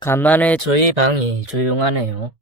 간만에 저희 방이 조용하네요.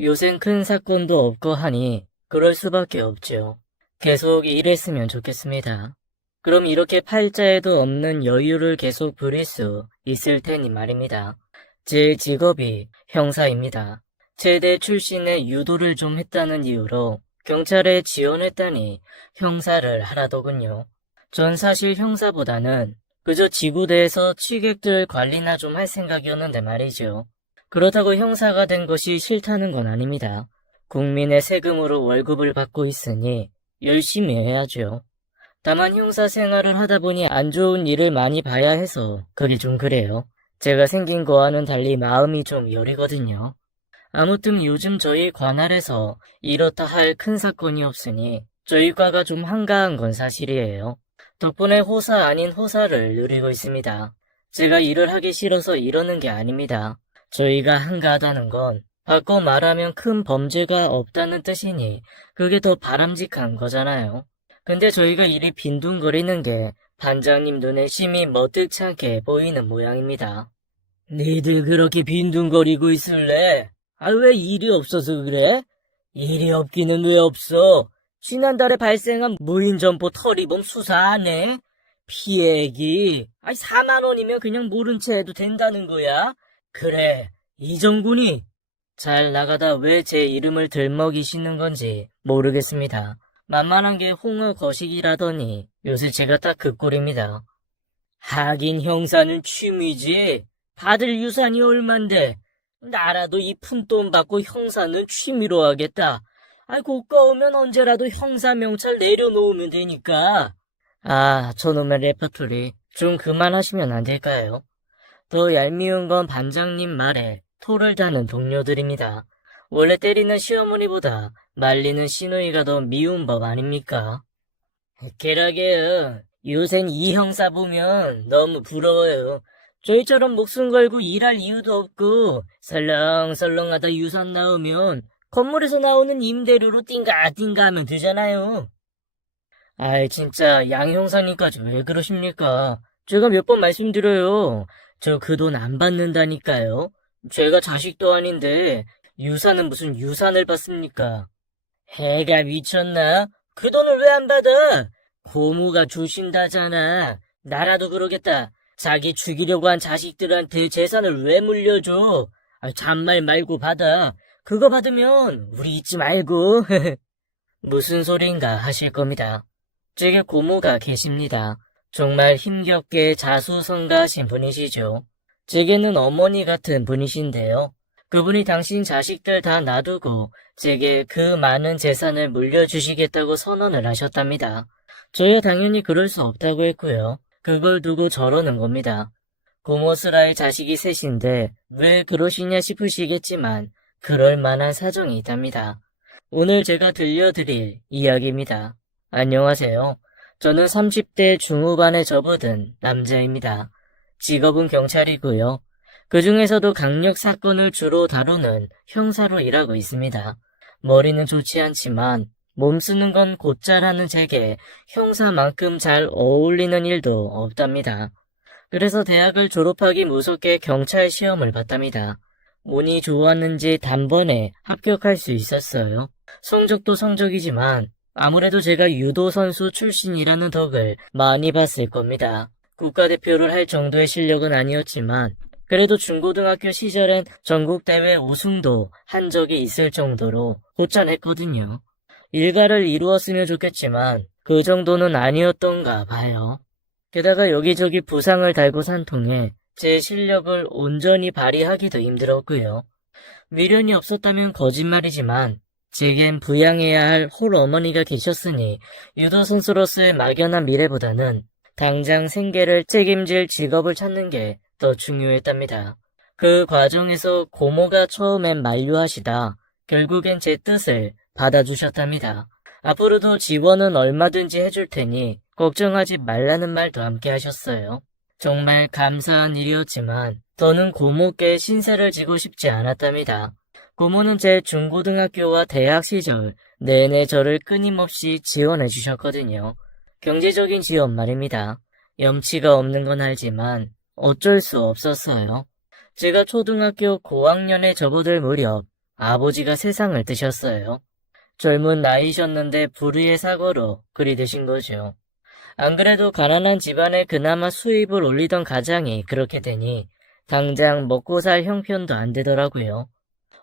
요샌 큰 사건도 없고 하니 그럴 수밖에 없죠. 계속 일했으면 좋겠습니다. 그럼 이렇게 팔자에도 없는 여유를 계속 부릴 수 있을 테니 말입니다. 제 직업이 형사입니다. 제대 출신에 유도를 좀 했다는 이유로 경찰에 지원했다니 형사를 하라더군요. 전 사실 형사보다는 그저 지구대에서 취객들 관리나 좀 할 생각이었는데 말이죠. 그렇다고 형사가 된 것이 싫다는 건 아닙니다. 국민의 세금으로 월급을 받고 있으니 열심히 해야죠. 다만 형사 생활을 하다 보니 안 좋은 일을 많이 봐야 해서 그게 좀 그래요. 제가 생긴 거와는 달리 마음이 좀 여리거든요. 아무튼 요즘 저희 관할에서 이렇다 할 큰 사건이 없으니 저희 과가 좀 한가한 건 사실이에요. 덕분에 호사 아닌 호사를 누리고 있습니다. 제가 일을 하기 싫어서 이러는 게 아닙니다. 저희가 한가하다는 건 바꿔 말하면 큰 범죄가 없다는 뜻이니 그게 더 바람직한 거잖아요. 근데 저희가 일이 빈둥거리는 게 반장님 눈에 심히 머뜩찮게 보이는 모양입니다. 니들 그렇게 빈둥거리고 있을래? 왜 일이 없어서 그래? 일이 없기는 왜 없어? 지난달에 발생한 무인점포 터리범 수사 안 해? 피해액이 4만 원이면 그냥 모른 채 해도 된다는 거야? 그래, 이정군이 잘 나가다 왜 제 이름을 들먹이시는 건지 모르겠습니다. 만만한 게 홍어 거식이라더니 요새 제가 딱 그 꼴입니다. 하긴 형사는 취미지. 받을 유산이 얼만데. 나라도 이 푼돈 받고 형사는 취미로 하겠다. 고가 오면 언제라도 형사 명찰 내려놓으면 되니까. 저놈의 레퍼토리 좀 그만하시면 안 될까요? 더 얄미운 건 반장님 말에 토를 다는 동료들입니다. 원래 때리는 시어머니보다 말리는 시누이가 더 미운 법 아닙니까? 게라게요. 요샌 이 형사 보면 너무 부러워요. 저희처럼 목숨 걸고 일할 이유도 없고 설렁설렁하다 유산 나오면 건물에서 나오는 임대료로 띵가띵가 하면 되잖아요. 진짜 양 형사님까지 왜 그러십니까? 제가 몇 번 말씀드려요. 저 그 돈 안 받는다니까요. 제가 자식도 아닌데 유산은 무슨 유산을 받습니까? 해가 미쳤나? 그 돈을 왜 안 받아? 고모가 주신다잖아. 나라도 그러겠다. 자기 죽이려고 한 자식들한테 재산을 왜 물려줘? 잔말 말고 받아. 그거 받으면 우리 잊지 말고. 무슨 소린가 하실 겁니다. 제게 고모가 계십니다. 정말 힘겹게 자수성가하신 분이시죠. 제게는 어머니 같은 분이신데요. 그분이 당신 자식들 다 놔두고 제게 그 많은 재산을 물려주시겠다고 선언을 하셨답니다. 저야 당연히 그럴 수 없다고 했고요. 그걸 두고 저러는 겁니다. 고모스라의 자식이 셋인데 왜 그러시냐 싶으시겠지만 그럴 만한 사정이 있답니다. 오늘 제가 들려드릴 이야기입니다. 안녕하세요. 저는 30대 중후반에 접어든 남자입니다. 직업은 경찰이고요. 그 중에서도 강력 사건을 주로 다루는 형사로 일하고 있습니다. 머리는 좋지 않지만 몸 쓰는 건 곧잘하는 제게 형사만큼 잘 어울리는 일도 없답니다. 그래서 대학을 졸업하기 무섭게 경찰 시험을 봤답니다. 운이 좋았는지 단번에 합격할 수 있었어요. 성적도 성적이지만 아무래도 제가 유도 선수 출신이라는 덕을 많이 봤을 겁니다. 국가대표를 할 정도의 실력은 아니었지만 그래도 중고등학교 시절엔 전국대회 우승도 한 적이 있을 정도로 곧잘했거든요. 일가를 이루었으면 좋겠지만 그 정도는 아니었던가 봐요. 게다가 여기저기 부상을 달고 산 통에 제 실력을 온전히 발휘하기도 힘들었고요. 미련이 없었다면 거짓말이지만 제겐 부양해야 할 홀어머니가 계셨으니 유도 선수로서의 막연한 미래보다는 당장 생계를 책임질 직업을 찾는 게 더 중요했답니다. 그 과정에서 고모가 처음엔 만류하시다 결국엔 제 뜻을 받아주셨답니다. 앞으로도 지원은 얼마든지 해줄 테니 걱정하지 말라는 말도 함께 하셨어요. 정말 감사한 일이었지만 더는 고모께 신세를 지고 싶지 않았답니다. 고모는 제 중고등학교와 대학 시절 내내 저를 끊임없이 지원해 주셨거든요. 경제적인 지원 말입니다. 염치가 없는 건 알지만 어쩔 수 없었어요. 제가 초등학교 고학년에 접어들 무렵 아버지가 세상을 뜨셨어요. 젊은 나이셨는데 불의의 사고로 그리 되신 거죠. 안 그래도 가난한 집안에 그나마 수입을 올리던 가장이 그렇게 되니 당장 먹고 살 형편도 안 되더라고요.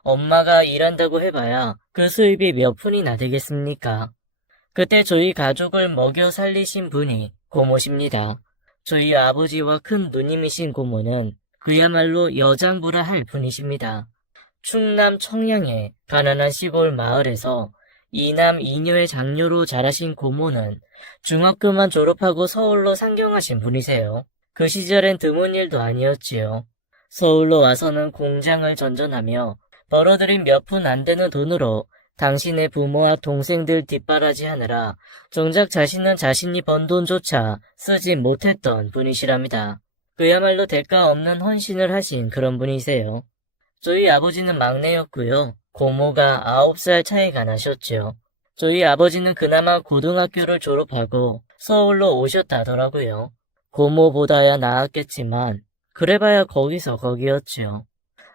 엄마가 일한다고 해봐야 그 수입이 몇 푼이나 되겠습니까? 그때 저희 가족을 먹여 살리신 분이 고모십니다. 저희 아버지와 큰 누님이신 고모는 그야말로 여장부라 할 분이십니다. 충남 청양의 가난한 시골 마을에서 이남 이녀의 장녀로 자라신 고모는 중학교만 졸업하고 서울로 상경하신 분이세요. 그 시절엔 드문 일도 아니었지요. 서울로 와서는 공장을 전전하며 벌어들인 몇 푼 안 되는 돈으로 당신의 부모와 동생들 뒷바라지하느라 정작 자신은 자신이 번 돈조차 쓰지 못했던 분이시랍니다. 그야말로 대가 없는 헌신을 하신 그런 분이세요. 저희 아버지는 막내였고요. 고모가 9살 차이가 나셨죠. 저희 아버지는 그나마 고등학교를 졸업하고 서울로 오셨다더라고요. 고모보다야 나았겠지만 그래봐야 거기서 거기였죠.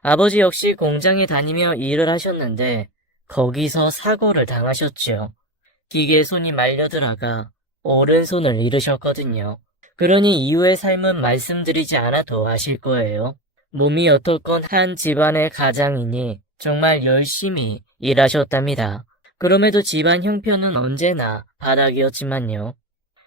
아버지 역시 공장에 다니며 일을 하셨는데 거기서 사고를 당하셨죠. 기계에 손이 말려들어가 오른손을 잃으셨거든요. 그러니 이후의 삶은 말씀드리지 않아도 아실 거예요. 몸이 어떻건 한 집안의 가장이니 정말 열심히 일하셨답니다. 그럼에도 집안 형편은 언제나 바닥이었지만요.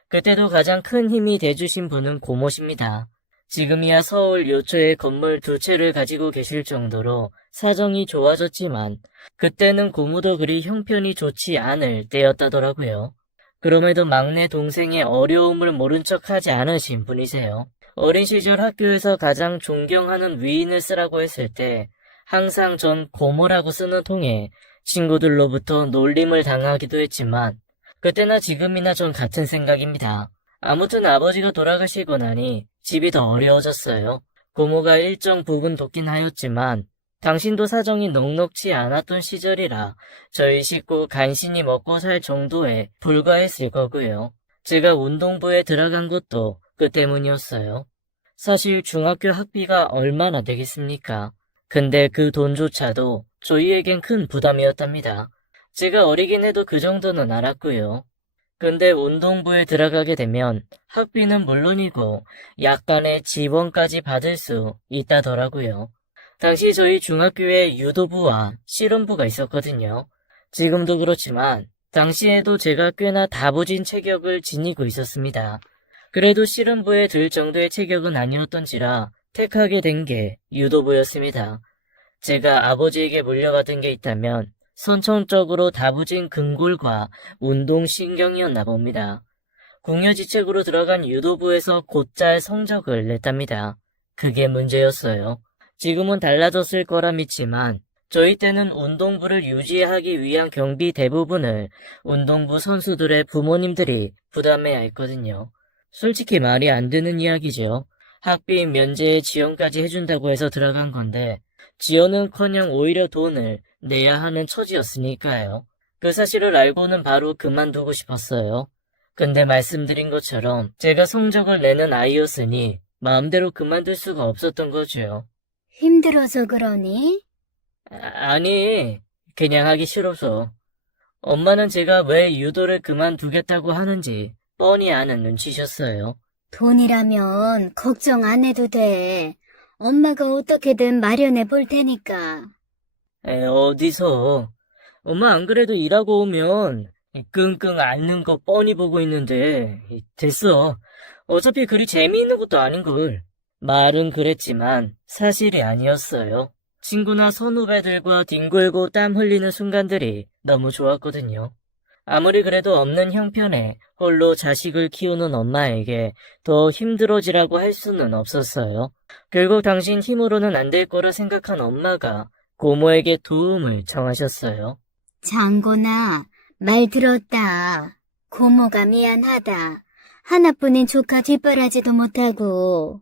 그때도 가장 큰 힘이 돼주신 분은 고모십니다. 지금이야 서울 요초에 건물 2채를 가지고 계실 정도로 사정이 좋아졌지만 그때는 고모도 그리 형편이 좋지 않을 때였다더라고요. 그럼에도 막내 동생의 어려움을 모른 척하지 않으신 분이세요. 어린 시절 학교에서 가장 존경하는 위인을 쓰라고 했을 때 항상 전 고모라고 쓰는 통에 친구들로부터 놀림을 당하기도 했지만 그때나 지금이나 전 같은 생각입니다. 아무튼 아버지가 돌아가시고 나니 집이 더 어려워졌어요. 고모가 일정 부분 돕긴 하였지만 당신도 사정이 넉넉지 않았던 시절이라 저희 식구 간신히 먹고 살 정도에 불과했을 거고요. 제가 운동부에 들어간 것도 그 때문이었어요. 사실 중학교 학비가 얼마나 되겠습니까? 근데 그 돈조차도 저희에겐 큰 부담이었답니다. 제가 어리긴 해도 그 정도는 알았고요. 근데 운동부에 들어가게 되면 학비는 물론이고 약간의 지원까지 받을 수 있다더라고요. 당시 저희 중학교에 유도부와 씨름부가 있었거든요. 지금도 그렇지만 당시에도 제가 꽤나 다부진 체격을 지니고 있었습니다. 그래도 씨름부에 들 정도의 체격은 아니었던지라 택하게 된 게 유도부였습니다. 제가 아버지에게 물려받은 게 있다면 선천적으로 다부진 근골과 운동신경이었나 봅니다. 궁여지책으로 들어간 유도부에서 곧잘 성적을 냈답니다. 그게 문제였어요. 지금은 달라졌을 거라 믿지만 저희 때는 운동부를 유지하기 위한 경비 대부분을 운동부 선수들의 부모님들이 부담해야 했거든요. 솔직히 말이 안 되는 이야기죠. 학비 면제에 지원까지 해준다고 해서 들어간 건데 지원은커녕 오히려 돈을 내야 하는 처지였으니까요. 그 사실을 알고는 바로 그만두고 싶었어요. 근데 말씀드린 것처럼 제가 성적을 내는 아이였으니 마음대로 그만둘 수가 없었던 거죠. 힘들어서 그러니? 아니, 그냥 하기 싫어서. 엄마는 제가 왜 유도를 그만두겠다고 하는지 뻔히 아는 눈치셨어요. 돈이라면 걱정 안 해도 돼. 엄마가 어떻게든 마련해 볼 테니까. 어디서. 엄마 안 그래도 일하고 오면 끙끙 앓는 거 뻔히 보고 있는데 됐어. 어차피 그리 재미있는 것도 아닌걸. 말은 그랬지만 사실이 아니었어요. 친구나 선후배들과 뒹굴고 땀 흘리는 순간들이 너무 좋았거든요. 아무리 그래도 없는 형편에 홀로 자식을 키우는 엄마에게 더 힘들어지라고 할 수는 없었어요. 결국 당신 힘으로는 안 될 거라 생각한 엄마가 고모에게 도움을 청하셨어요. 장곤아, 말 들었다. 고모가 미안하다. 하나뿐인 조카 뒷바라지도 못하고.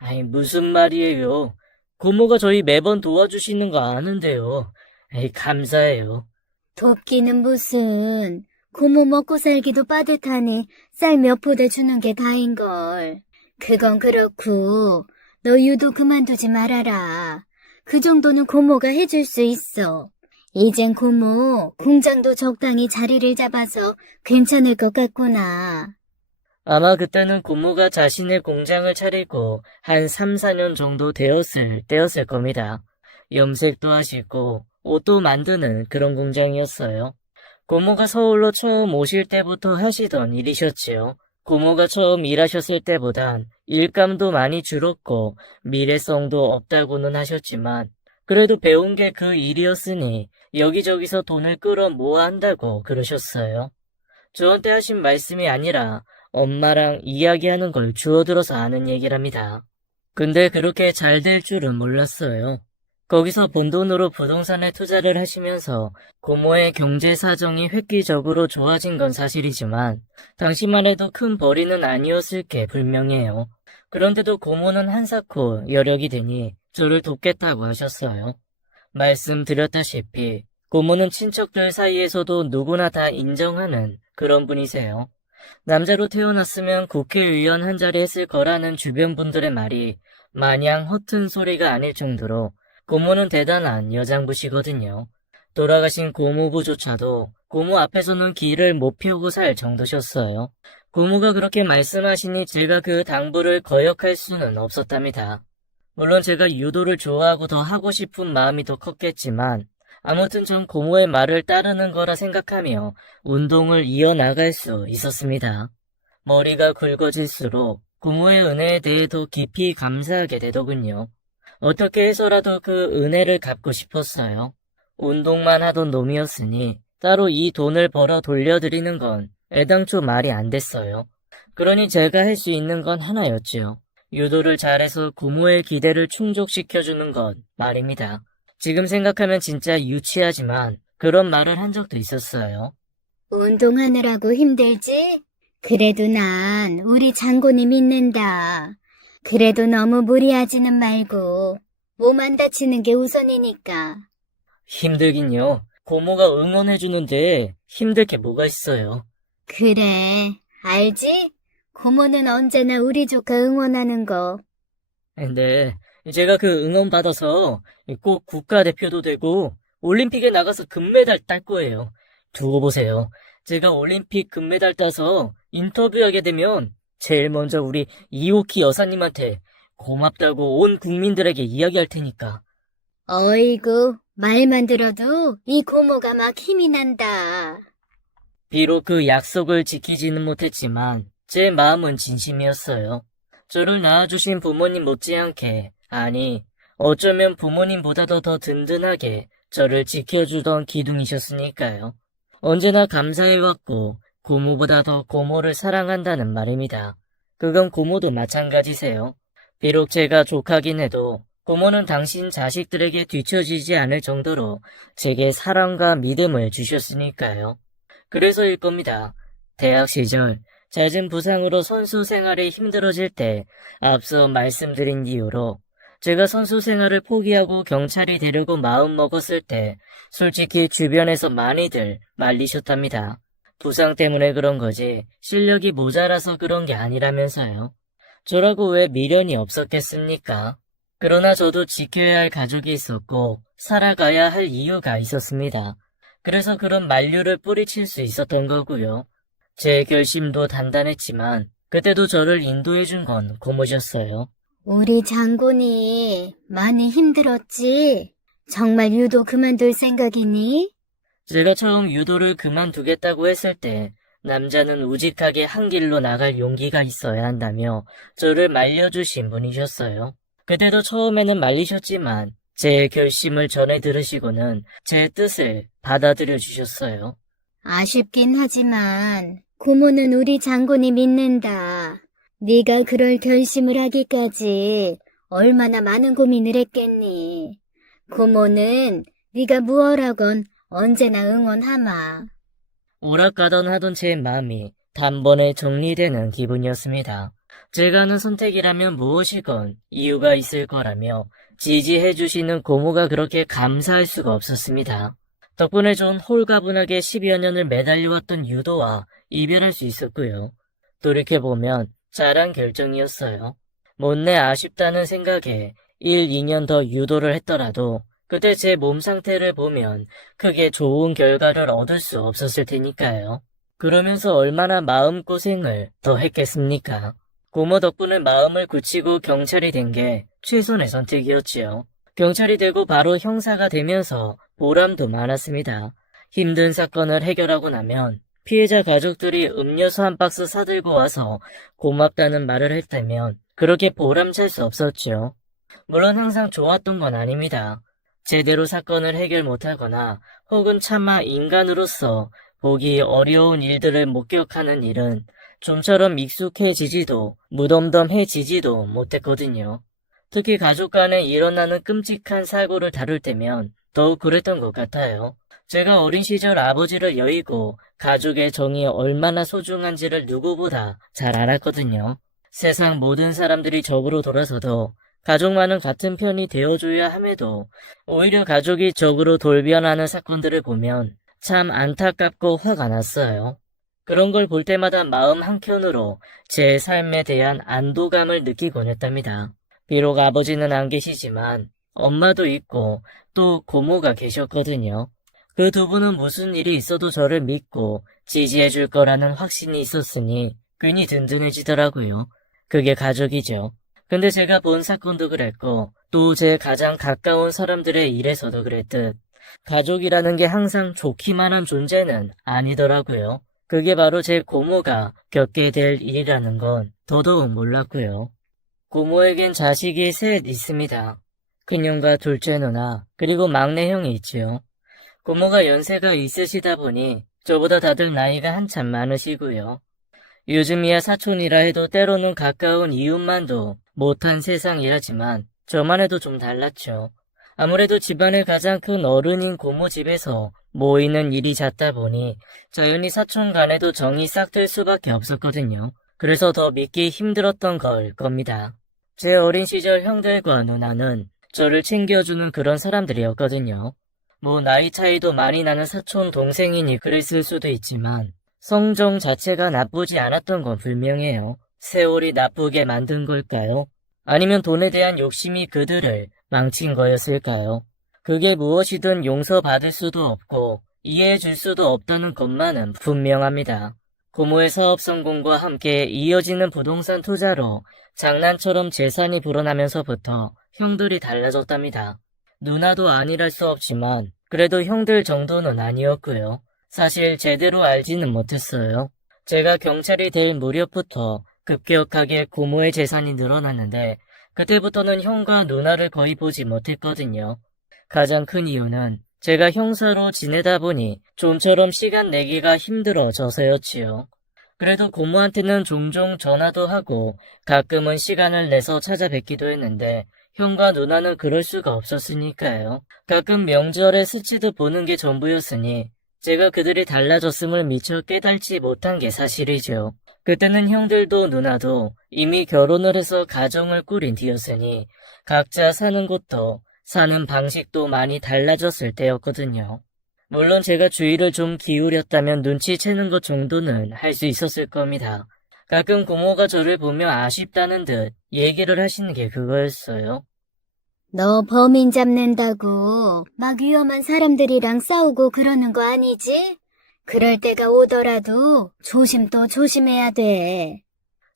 아이, 무슨 말이에요. 고모가 저희 매번 도와주시는 거 아는데요. 에이, 감사해요. 돕기는 무슨. 고모 먹고 살기도 빠듯하니 쌀 몇 포대 주는 게 다인걸. 그건 그렇고 너 유도 그만두지 말아라. 그 정도는 고모가 해줄 수 있어. 이젠 고모 공장도 적당히 자리를 잡아서 괜찮을 것 같구나. 아마 그때는 고모가 자신의 공장을 차리고 한 3, 4년 정도 되었을 때였을 겁니다. 염색도 하시고 옷도 만드는 그런 공장이었어요. 고모가 서울로 처음 오실 때부터 하시던 일이셨지요. 고모가 처음 일하셨을 때보단 일감도 많이 줄었고 미래성도 없다고는 하셨지만 그래도 배운 게 그 일이었으니 여기저기서 돈을 끌어 모아 한다고 그러셨어요. 저한테 하신 말씀이 아니라 엄마랑 이야기하는 걸 주워들어서 아는 얘기랍니다. 근데 그렇게 잘 될 줄은 몰랐어요. 거기서 번 돈으로 부동산에 투자를 하시면서 고모의 경제 사정이 획기적으로 좋아진 건 사실이지만 당시만 해도 큰 벌이는 아니었을 게 분명해요. 그런데도 고모는 한사코 여력이 되니 저를 돕겠다고 하셨어요. 말씀드렸다시피 고모는 친척들 사이에서도 누구나 다 인정하는 그런 분이세요. 남자로 태어났으면 국회의원 한 자리 했을 거라는 주변 분들의 말이 마냥 허튼 소리가 아닐 정도로 고모는 대단한 여장부시거든요. 돌아가신 고모부조차도 고모 앞에서는 길을 못 펴고 살 정도셨어요. 고모가 그렇게 말씀하시니 제가 그 당부를 거역할 수는 없었답니다. 물론 제가 유도를 좋아하고 더 하고 싶은 마음이 더 컸겠지만 아무튼 전 고모의 말을 따르는 거라 생각하며 운동을 이어나갈 수 있었습니다. 머리가 굵어질수록 고모의 은혜에 대해 더 깊이 감사하게 되더군요. 어떻게 해서라도 그 은혜를 갚고 싶었어요. 운동만 하던 놈이었으니 따로 이 돈을 벌어 돌려드리는 건 애당초 말이 안 됐어요. 그러니 제가 할 수 있는 건 하나였지요. 유도를 잘해서 고모의 기대를 충족시켜주는 것 말입니다. 지금 생각하면 진짜 유치하지만 그런 말을 한 적도 있었어요. 운동하느라고 힘들지? 그래도 난 우리 장군이 믿는다. 그래도 너무 무리하지는 말고 몸 안 다치는 게 우선이니까. 힘들긴요. 고모가 응원해주는데 힘들 게 뭐가 있어요. 그래, 알지? 고모는 언제나 우리 조카 응원하는 거. 근데 제가 그 응원 받아서 꼭 국가대표도 되고 올림픽에 나가서 금메달 딸 거예요. 두고 보세요. 제가 올림픽 금메달 따서 인터뷰하게 되면 제일 먼저 우리 이오키 여사님한테 고맙다고 온 국민들에게 이야기할 테니까. 어이구, 말만 들어도 이 고모가 막 힘이 난다. 비록 그 약속을 지키지는 못했지만 제 마음은 진심이었어요. 저를 낳아주신 부모님 못지않게, 아니 어쩌면 부모님보다도 더 든든하게 저를 지켜주던 기둥이셨으니까요. 언제나 감사해왔고 고모보다 더 고모를 사랑한다는 말입니다. 그건 고모도 마찬가지세요. 비록 제가 조카긴 해도 고모는 당신 자식들에게 뒤처지지 않을 정도로 제게 사랑과 믿음을 주셨으니까요. 그래서일 겁니다. 대학 시절 잦은 부상으로 선수 생활이 힘들어질 때 앞서 말씀드린 이유로 제가 선수 생활을 포기하고 경찰이 되려고 마음먹었을 때 솔직히 주변에서 많이들 말리셨답니다. 부상 때문에 그런 거지 실력이 모자라서 그런 게 아니라면서요. 저라고 왜 미련이 없었겠습니까? 그러나 저도 지켜야 할 가족이 있었고 살아가야 할 이유가 있었습니다. 그래서 그런 만류를 뿌리칠 수 있었던 거고요. 제 결심도 단단했지만 그때도 저를 인도해준 건 고모셨어요. 우리 장군이 많이 힘들었지? 정말 유도 그만둘 생각이니? 제가 처음 유도를 그만두겠다고 했을 때 남자는 우직하게 한 길로 나갈 용기가 있어야 한다며 저를 말려주신 분이셨어요. 그때도 처음에는 말리셨지만 제 결심을 전해 들으시고는 제 뜻을 받아들여 주셨어요. 아쉽긴 하지만 고모는 우리 장군이 믿는다. 네가 그럴 결심을 하기까지 얼마나 많은 고민을 했겠니? 고모는 네가 무엇하건 언제나 응원하마. 오락가던 하던 제 마음이 단번에 정리되는 기분이었습니다. 제가 하는 선택이라면 무엇이건 이유가 있을 거라며 지지해주시는 고모가 그렇게 감사할 수가 없었습니다. 덕분에 전 홀가분하게 10여 년을 매달려왔던 유도와 이별할 수 있었고요. 돌이켜보면 잘한 결정이었어요. 못내 아쉽다는 생각에 1, 2년 더 유도를 했더라도 그때 제 몸 상태를 보면 크게 좋은 결과를 얻을 수 없었을 테니까요. 그러면서 얼마나 마음고생을 더 했겠습니까? 고모 덕분에 마음을 굳히고 경찰이 된 게 최선의 선택이었지요. 경찰이 되고 바로 형사가 되면서 보람도 많았습니다. 힘든 사건을 해결하고 나면 피해자 가족들이 음료수 한 박스 사들고 와서 고맙다는 말을 했다면 그렇게 보람찰 수 없었죠. 물론 항상 좋았던 건 아닙니다. 제대로 사건을 해결 못하거나 혹은 차마 인간으로서 보기 어려운 일들을 목격하는 일은 좀처럼 익숙해지지도 무덤덤해지지도 못했거든요. 특히 가족 간에 일어나는 끔찍한 사고를 다룰 때면 더욱 그랬던 것 같아요. 제가 어린 시절 아버지를 여의고 가족의 정이 얼마나 소중한지를 누구보다 잘 알았거든요. 세상 모든 사람들이 적으로 돌아서도 가족만은 같은 편이 되어줘야 함에도 오히려 가족이 적으로 돌변하는 사건들을 보면 참 안타깝고 화가 났어요. 그런 걸 볼 때마다 마음 한켠으로 제 삶에 대한 안도감을 느끼곤 했답니다. 비록 아버지는 안 계시지만 엄마도 있고 또 고모가 계셨거든요. 그 두 분은 무슨 일이 있어도 저를 믿고 지지해 줄 거라는 확신이 있었으니 괜히 든든해지더라고요. 그게 가족이죠. 근데 제가 본 사건도 그랬고 또 제 가장 가까운 사람들의 일에서도 그랬듯 가족이라는 게 항상 좋기만 한 존재는 아니더라고요. 그게 바로 제 고모가 겪게 될 일이라는 건 더더욱 몰랐고요. 고모에겐 자식이 셋 있습니다. 큰형과 둘째 누나 그리고 막내 형이 있지요. 고모가 연세가 있으시다 보니 저보다 다들 나이가 한참 많으시고요. 요즘이야 사촌이라 해도 때로는 가까운 이웃만도 못한 세상이라지만 저만 해도 좀 달랐죠. 아무래도 집안의 가장 큰 어른인 고모 집에서 모이는 일이 잦다 보니 자연히 사촌 간에도 정이 싹 들 수밖에 없었거든요. 그래서 더 믿기 힘들었던 걸 겁니다. 제 어린 시절 형들과 누나는 저를 챙겨주는 그런 사람들이었거든요. 뭐 나이 차이도 많이 나는 사촌 동생이니 그랬을 수도 있지만 성정 자체가 나쁘지 않았던 건 분명해요. 세월이 나쁘게 만든 걸까요? 아니면 돈에 대한 욕심이 그들을 망친 거였을까요? 그게 무엇이든 용서받을 수도 없고 이해해 줄 수도 없다는 것만은 분명합니다. 고모의 사업 성공과 함께 이어지는 부동산 투자로 장난처럼 재산이 불어나면서부터 형들이 달라졌답니다. 누나도 아니랄 수 없지만 그래도 형들 정도는 아니었고요. 사실 제대로 알지는 못했어요. 제가 경찰이 될 무렵부터 급격하게 고모의 재산이 늘어났는데 그때부터는 형과 누나를 거의 보지 못했거든요. 가장 큰 이유는 제가 형사로 지내다 보니 좀처럼 시간 내기가 힘들어져서였지요. 그래도 고모한테는 종종 전화도 하고 가끔은 시간을 내서 찾아뵙기도 했는데 형과 누나는 그럴 수가 없었으니까요. 가끔 명절에 스치듯 보는 게 전부였으니 제가 그들이 달라졌음을 미처 깨달지 못한 게 사실이죠. 그때는 형들도 누나도 이미 결혼을 해서 가정을 꾸린 뒤였으니 각자 사는 곳도 사는 방식도 많이 달라졌을 때였거든요. 물론 제가 주의를 좀 기울였다면 눈치채는 것 정도는 할 수 있었을 겁니다. 가끔 고모가 저를 보며 아쉽다는 듯 얘기를 하시는 게 그거였어요. 너 범인 잡는다고 막 위험한 사람들이랑 싸우고 그러는 거 아니지? 그럴 때가 오더라도 조심 또 조심해야 돼.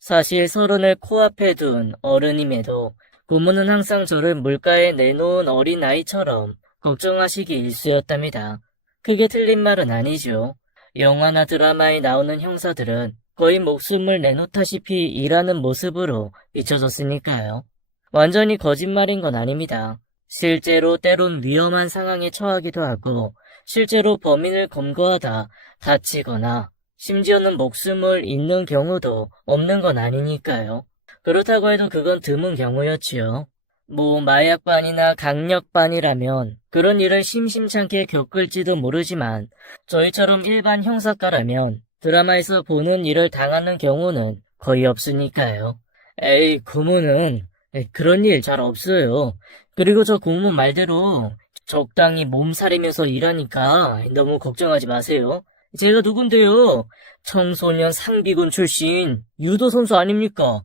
사실 서른을 코앞에 둔 어른임에도 고모는 항상 저를 물가에 내놓은 어린아이처럼 걱정하시기 일쑤였답니다. 그게 틀린 말은 아니죠. 영화나 드라마에 나오는 형사들은 거의 목숨을 내놓다시피 일하는 모습으로 비춰졌으니까요. 완전히 거짓말인 건 아닙니다. 실제로 때론 위험한 상황에 처하기도 하고 실제로 범인을 검거하다 다치거나 심지어는 목숨을 잃는 경우도 없는 건 아니니까요. 그렇다고 해도 그건 드문 경우였지요. 뭐 마약반이나 강력반이라면 그런 일을 심심찮게 겪을지도 모르지만 저희처럼 일반 형사과라면 드라마에서 보는 일을 당하는 경우는 거의 없으니까요. 에이, 고모는 그런 일 잘 없어요. 그리고 저 고모 말대로 적당히 몸살이면서 일하니까 너무 걱정하지 마세요. 제가 누군데요? 청소년 상비군 출신 유도 선수 아닙니까?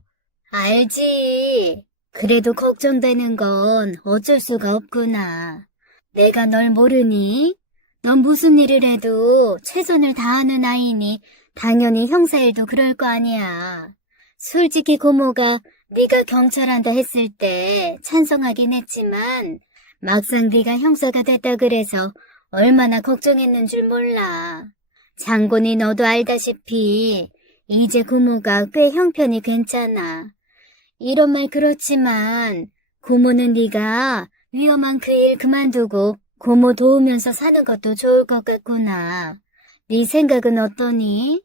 알지. 그래도 걱정되는 건 어쩔 수가 없구나. 내가 널 모르니? 넌 무슨 일을 해도 최선을 다하는 아이니 당연히 형사 일도 그럴 거 아니야. 솔직히 고모가 네가 경찰한다 했을 때 찬성하긴 했지만 막상 네가 형사가 됐다 그래서 얼마나 걱정했는 줄 몰라. 장군이 너도 알다시피 이제 고모가 꽤 형편이 괜찮아. 이런 말 그렇지만 고모는 네가 위험한 그 일 그만두고 고모 도우면서 사는 것도 좋을 것 같구나. 네 생각은 어떠니?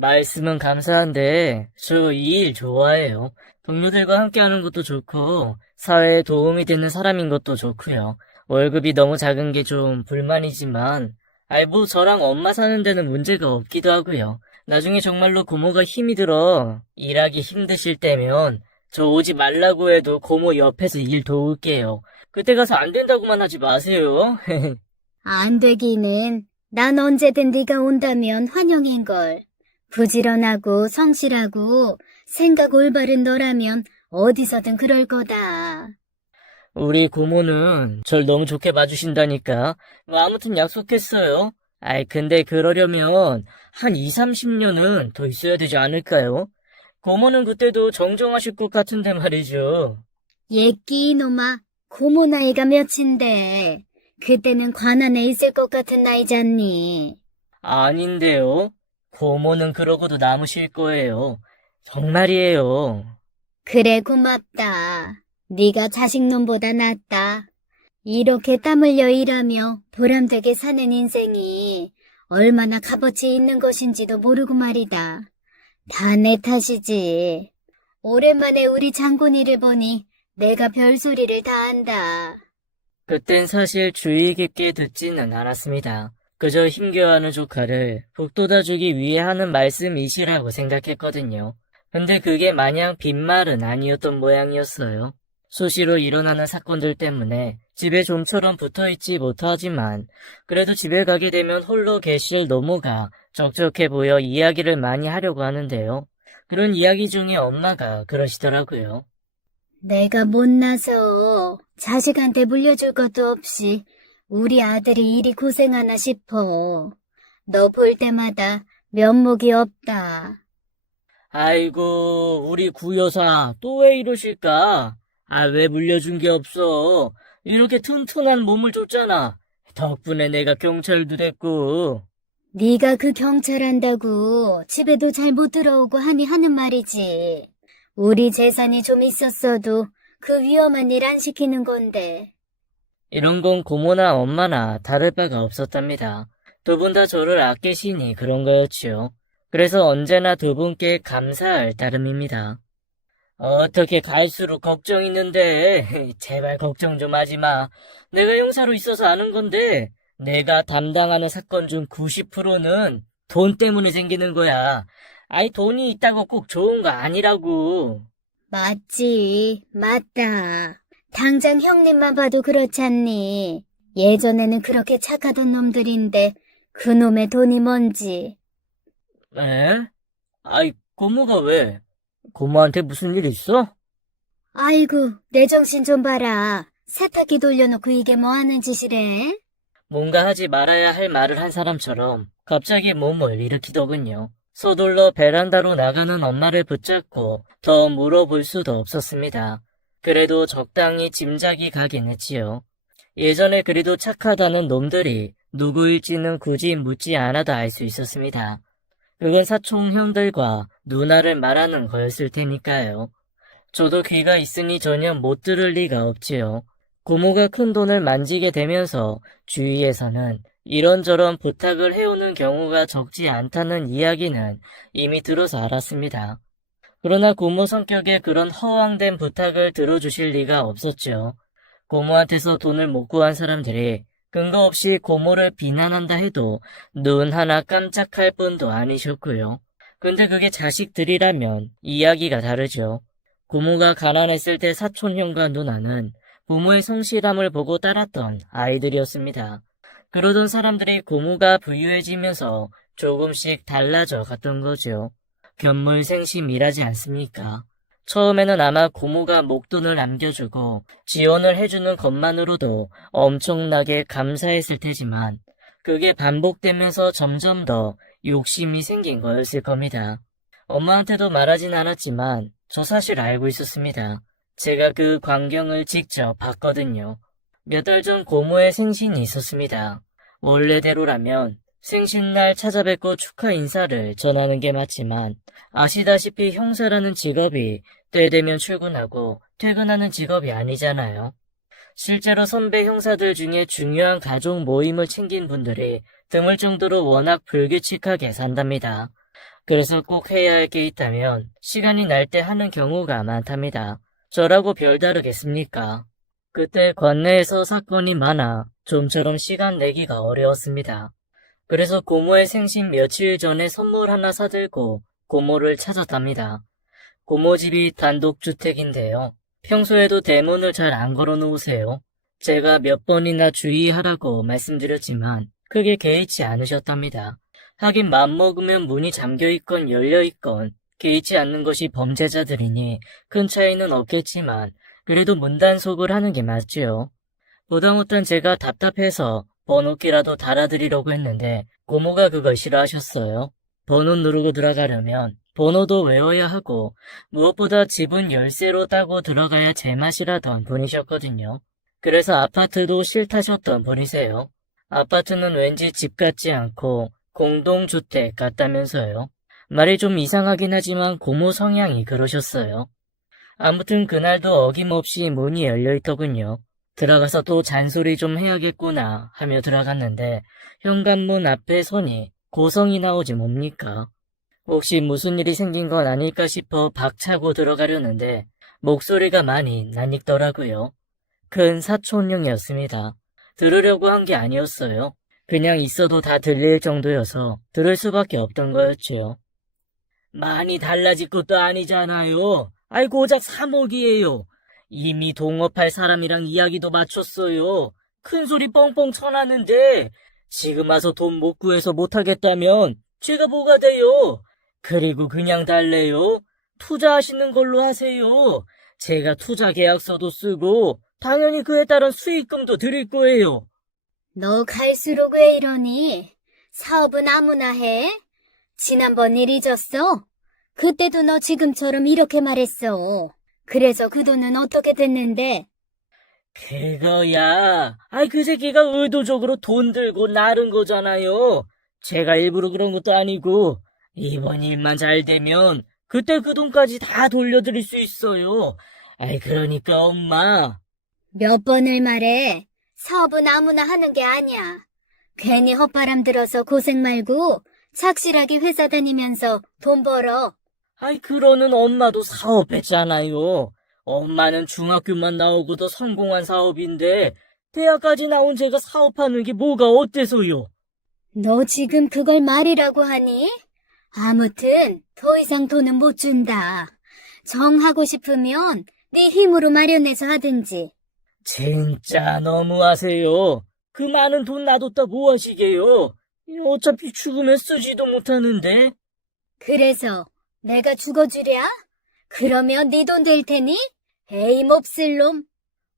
말씀은 감사한데 저 이 일 좋아해요. 동료들과 함께하는 것도 좋고 사회에 도움이 되는 사람인 것도 좋고요. 월급이 너무 작은 게 좀 불만이지만 뭐 저랑 엄마 사는 데는 문제가 없기도 하고요. 나중에 정말로 고모가 힘이 들어 일하기 힘드실 때면 저 오지 말라고 해도 고모 옆에서 일 도울게요. 그때 가서 안 된다고만 하지 마세요. 안 되기는 난 언제든 네가 온다면 환영인걸. 부지런하고 성실하고 생각 올바른 너라면 어디서든 그럴 거다. 우리 고모는 절 너무 좋게 봐주신다니까. 아무튼 약속했어요. 근데 그러려면 한 2, 30년은 더 있어야 되지 않을까요? 고모는 그때도 정정하실 것 같은데 말이죠. 예끼 이놈아, 고모 나이가 몇인데 그때는 관안에 있을 것 같은 나이잖니. 아닌데요. 고모는 그러고도 남으실 거예요. 정말이에요. 그래 고맙다. 네가 자식놈보다 낫다. 이렇게 땀 흘려 일하며 보람되게 사는 인생이 얼마나 값어치 있는 것인지도 모르고 말이다. 다 내 탓이지. 오랜만에 우리 장군이를 보니 내가 별소리를 다 한다. 그땐 사실 주의 깊게 듣지는 않았습니다. 그저 힘겨워하는 조카를 북돋아주기 위해 하는 말씀이시라고 생각했거든요. 근데 그게 마냥 빈말은 아니었던 모양이었어요. 수시로 일어나는 사건들 때문에 집에 좀처럼 붙어있지 못하지만 그래도 집에 가게 되면 홀로 계실 노모가 적적해 보여 이야기를 많이 하려고 하는데요. 그런 이야기 중에 엄마가 그러시더라고요. 내가 못나서 자식한테 물려줄 것도 없이 우리 아들이 이리 고생하나 싶어. 너 볼 때마다 면목이 없다. 아이고, 우리 구여사 또 왜 이러실까? 왜 물려준 게 없어? 이렇게 튼튼한 몸을 줬잖아. 덕분에 내가 경찰도 됐고. 네가 그 경찰 한다고 집에도 잘 못 들어오고 하니 하는 말이지. 우리 재산이 좀 있었어도 그 위험한 일 안 시키는 건데. 이런 건 고모나 엄마나 다를 바가 없었답니다. 두 분 다 저를 아끼시니 그런 거였지요. 그래서 언제나 두 분께 감사할 따름입니다. 어떻게 갈수록 걱정 있는데 제발 걱정 좀 하지 마. 내가 형사로 있어서 아는 건데 내가 담당하는 사건 중 90%는 돈 때문에 생기는 거야. 돈이 있다고 꼭 좋은 거 아니라고. 맞지, 맞다. 당장 형님만 봐도 그렇잖니. 예전에는 그렇게 착하던 놈들인데 그놈의 돈이 뭔지. 에? 고모가 왜? 고모한테 무슨 일 있어? 아이고, 내 정신 좀 봐라. 세탁기 돌려놓고 이게 뭐 하는 짓이래? 뭔가 하지 말아야 할 말을 한 사람처럼 갑자기 몸을 일으키더군요. 서둘러 베란다로 나가는 엄마를 붙잡고 더 물어볼 수도 없었습니다. 그래도 적당히 짐작이 가긴 했지요. 예전에 그리도 착하다는 놈들이 누구일지는 굳이 묻지 않아도 알 수 있었습니다. 그건 사촌 형들과 누나를 말하는 거였을 테니까요. 저도 귀가 있으니 전혀 못 들을 리가 없지요. 고모가 큰 돈을 만지게 되면서 주위에서는 이런저런 부탁을 해오는 경우가 적지 않다는 이야기는 이미 들어서 알았습니다. 그러나 고모 성격에 그런 허황된 부탁을 들어주실 리가 없었죠. 고모한테서 돈을 못 구한 사람들이 근거 없이 고모를 비난한다 해도 눈 하나 깜짝할 뿐도 아니셨고요. 근데 그게 자식들이라면 이야기가 다르죠. 고모가 가난했을 때 사촌형과 누나는 부모의 성실함을 보고 따랐던 아이들이었습니다. 그러던 사람들이 고모가 부유해지면서 조금씩 달라져 갔던 거죠. 견물생심이라지 않습니까? 처음에는 아마 고모가 목돈을 남겨주고 지원을 해주는 것만으로도 엄청나게 감사했을 테지만 그게 반복되면서 점점 더 욕심이 생긴 거였을 겁니다. 엄마한테도 말하진 않았지만 저 사실 알고 있었습니다. 제가 그 광경을 직접 봤거든요. 몇 달 전 고모의 생신이 있었습니다. 원래대로라면 생신날 찾아뵙고 축하 인사를 전하는 게 맞지만 아시다시피 형사라는 직업이 때 되면 출근하고 퇴근하는 직업이 아니잖아요. 실제로 선배 형사들 중에 중요한 가족 모임을 챙긴 분들이 드물 정도로 워낙 불규칙하게 산답니다. 그래서 꼭 해야 할 게 있다면 시간이 날 때 하는 경우가 많답니다. 저라고 별다르겠습니까? 그때 관내에서 사건이 많아 좀처럼 시간 내기가 어려웠습니다. 그래서 고모의 생신 며칠 전에 선물 하나 사들고 고모를 찾았답니다. 고모 집이 단독주택인데요. 평소에도 대문을 잘 안 걸어 놓으세요. 제가 몇 번이나 주의하라고 말씀드렸지만 크게 개의치 않으셨답니다. 하긴 맘먹으면 문이 잠겨있건 열려있건 개의치 않는 것이 범죄자들이니 큰 차이는 없겠지만 그래도 문단속을 하는 게 맞지요. 보다 못한 제가 답답해서 번호키라도 달아드리려고 했는데 고모가 그걸 싫어하셨어요. 번호 누르고 들어가려면 번호도 외워야 하고 무엇보다 집은 열쇠로 따고 들어가야 제맛이라던 분이셨거든요. 그래서 아파트도 싫다셨던 분이세요. 아파트는 왠지 집 같지 않고 공동주택 같다면서요. 말이 좀 이상하긴 하지만 고모 성향이 그러셨어요. 아무튼 그날도 어김없이 문이 열려있더군요. 들어가서 또 잔소리 좀 해야겠구나 하며 들어갔는데 현관문 앞에 서니 고성이 나오지 뭡니까? 혹시 무슨 일이 생긴 건 아닐까 싶어 박차고 들어가려는데 목소리가 많이 낯익더라고요. 큰 사촌형이었습니다. 들으려고 한 게 아니었어요. 그냥 있어도 다 들릴 정도여서 들을 수밖에 없던 거였지요. 많이 달라질 것도 아니잖아요. 아이 고작 3억이에요. 이미 동업할 사람이랑 이야기도 마쳤어요. 큰 소리 뻥뻥 쳐놨는데 지금 와서 돈 못 구해서 못하겠다면 제가 뭐가 돼요. 그리고 그냥 달래요. 투자하시는 걸로 하세요. 제가 투자 계약서도 쓰고 당연히 그에 따른 수익금도 드릴 거예요. 너 갈수록 왜 이러니? 사업은 아무나 해? 지난번 일 잊었어? 그때도 너 지금처럼 이렇게 말했어. 그래서 그 돈은 어떻게 됐는데? 그거야. 아이 그 새끼가 의도적으로 돈 들고 나른 거잖아요. 제가 일부러 그런 것도 아니고 이번 일만 잘 되면 그때 그 돈까지 다 돌려드릴 수 있어요. 아이 그러니까 엄마. 몇 번을 말해. 사업은 아무나 하는 게 아니야. 괜히 헛바람 들어서 고생 말고 착실하게 회사 다니면서 돈 벌어. 아이 그러는 엄마도 사업했잖아요. 엄마는 중학교만 나오고도 성공한 사업인데 대학까지 나온 제가 사업하는 게 뭐가 어때서요? 너 지금 그걸 말이라고 하니? 아무튼 더 이상 돈은 못 준다. 정하고 싶으면 네 힘으로 마련해서 하든지. 진짜 너무하세요. 그 많은 돈 놔뒀다 뭐 하시게요? 어차피 죽으면 쓰지도 못하는데. 그래서 내가 죽어주랴? 그러면 네 돈 될 테니? 에이 몹쓸 놈.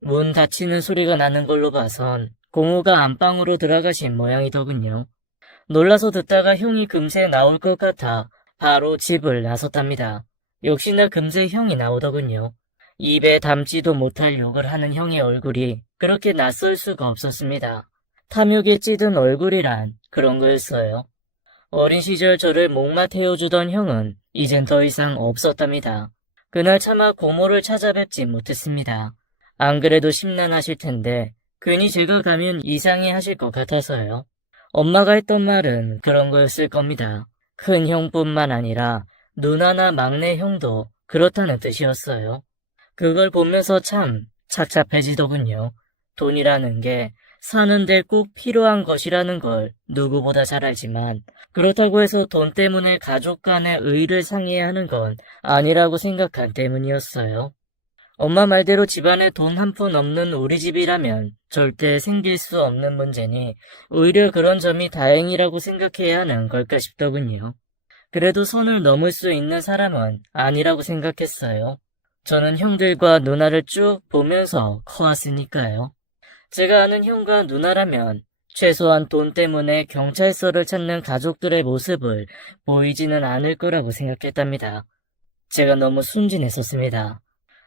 문 닫히는 소리가 나는 걸로 봐선 고모가 안방으로 들어가신 모양이더군요. 놀라서 듣다가 형이 금세 나올 것 같아 바로 집을 나섰답니다. 역시나 금세 형이 나오더군요. 입에 담지도 못할 욕을 하는 형의 얼굴이 그렇게 낯설 수가 없었습니다. 탐욕에 찌든 얼굴이란 그런 거였어요. 어린 시절 저를 목마 태워주던 형은 이젠 더 이상 없었답니다. 그날 차마 고모를 찾아뵙지 못했습니다. 안 그래도 심란하실 텐데 괜히 제가 가면 이상해 하실 것 같아서요. 엄마가 했던 말은 그런 거였을 겁니다. 큰 형뿐만 아니라 누나나 막내 형도 그렇다는 뜻이었어요. 그걸 보면서 참 착잡해지더군요. 돈이라는 게 사는데 꼭 필요한 것이라는 걸 누구보다 잘 알지만 그렇다고 해서 돈 때문에 가족 간의 의를 상해야 하는 건 아니라고 생각한 때문이었어요. 엄마 말대로 집안에 돈 한 푼 없는 우리 집이라면 절대 생길 수 없는 문제니 오히려 그런 점이 다행이라고 생각해야 하는 걸까 싶더군요. 그래도 선을 넘을 수 있는 사람은 아니라고 생각했어요. 저는 형들과 누나를 쭉 보면서 커왔으니까요. 제가 아는 형과 누나라면 최소한 돈 때문에 경찰서를 찾는 가족들의 모습을 보이지는 않을 거라고 생각했답니다. 제가 너무 순진했었습니다.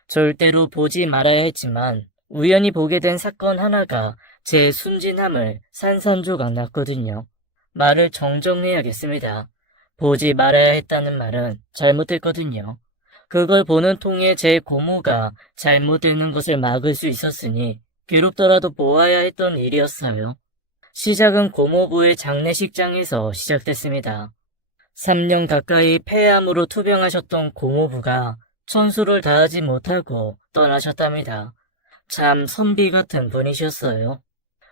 절대로 보지 말아야 했지만 우연히 보게 된 사건 하나가 제 순진함을 산산조각 났거든요. 말을 정정해야겠습니다. 보지 말아야 했다는 말은 잘못했거든요. 그걸 보는 통에 제 고모가 잘못되는 것을 막을 수 있었으니 괴롭더라도 보아야 했던 일이었어요. 시작은 고모부의 장례식장에서 시작됐습니다. 3년 가까이 폐암으로 투병하셨던 고모부가 천수를 다하지 못하고 떠나셨답니다. 참 선비 같은 분이셨어요.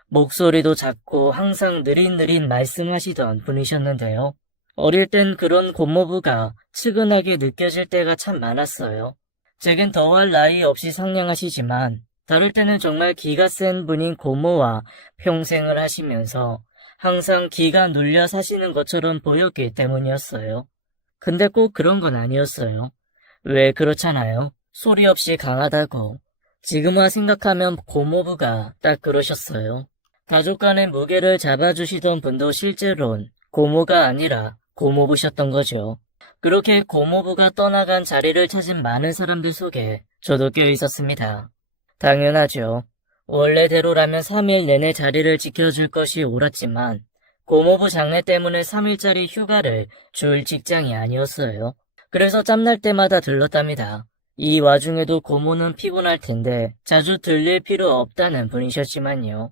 목소리도 작고 항상 느릿느릿 말씀하시던 분이셨는데요. 어릴 땐 그런 고모부가 측은하게 느껴질 때가 참 많았어요. 제겐 더할 나이 없이 상냥하시지만 다룰 때는 정말 기가 센 분인 고모와 평생을 하시면서 항상 기가 눌려 사시는 것처럼 보였기 때문이었어요. 근데 꼭 그런 건 아니었어요. 왜 그렇잖아요. 소리 없이 강하다고. 지금와 생각하면 고모부가 딱 그러셨어요. 가족 간의 무게를 잡아주시던 분도 실제로는 고모가 아니라 고모부셨던 거죠. 그렇게 고모부가 떠나간 자리를 찾은 많은 사람들 속에 저도 껴 있었습니다. 당연하죠. 원래대로라면 3일 내내 자리를 지켜줄 것이 옳았지만 고모부 장례 때문에 3일짜리 휴가를 줄 직장이 아니었어요. 그래서 짬날 때마다 들렀답니다. 이 와중에도 고모는 피곤할 텐데 자주 들릴 필요 없다는 분이셨지만요.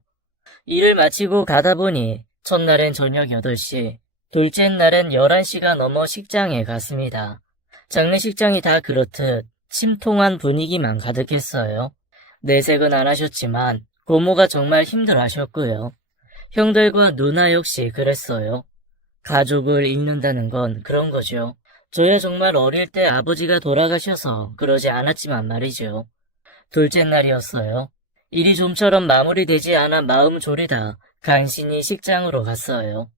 일을 마치고 가다 보니 첫날엔 저녁 8시, 둘째 날엔 11시가 넘어 식장에 갔습니다. 장례식장이 다 그렇듯 침통한 분위기만 가득했어요. 내색은 안 하셨지만 고모가 정말 힘들어하셨고요. 형들과 누나 역시 그랬어요. 가족을 잃는다는 건 그런 거죠. 저야 정말 어릴 때 아버지가 돌아가셔서 그러지 않았지만 말이죠. 둘째 날이었어요. 일이 좀처럼 마무리되지 않아 마음 졸이다 간신히 식장으로 갔어요.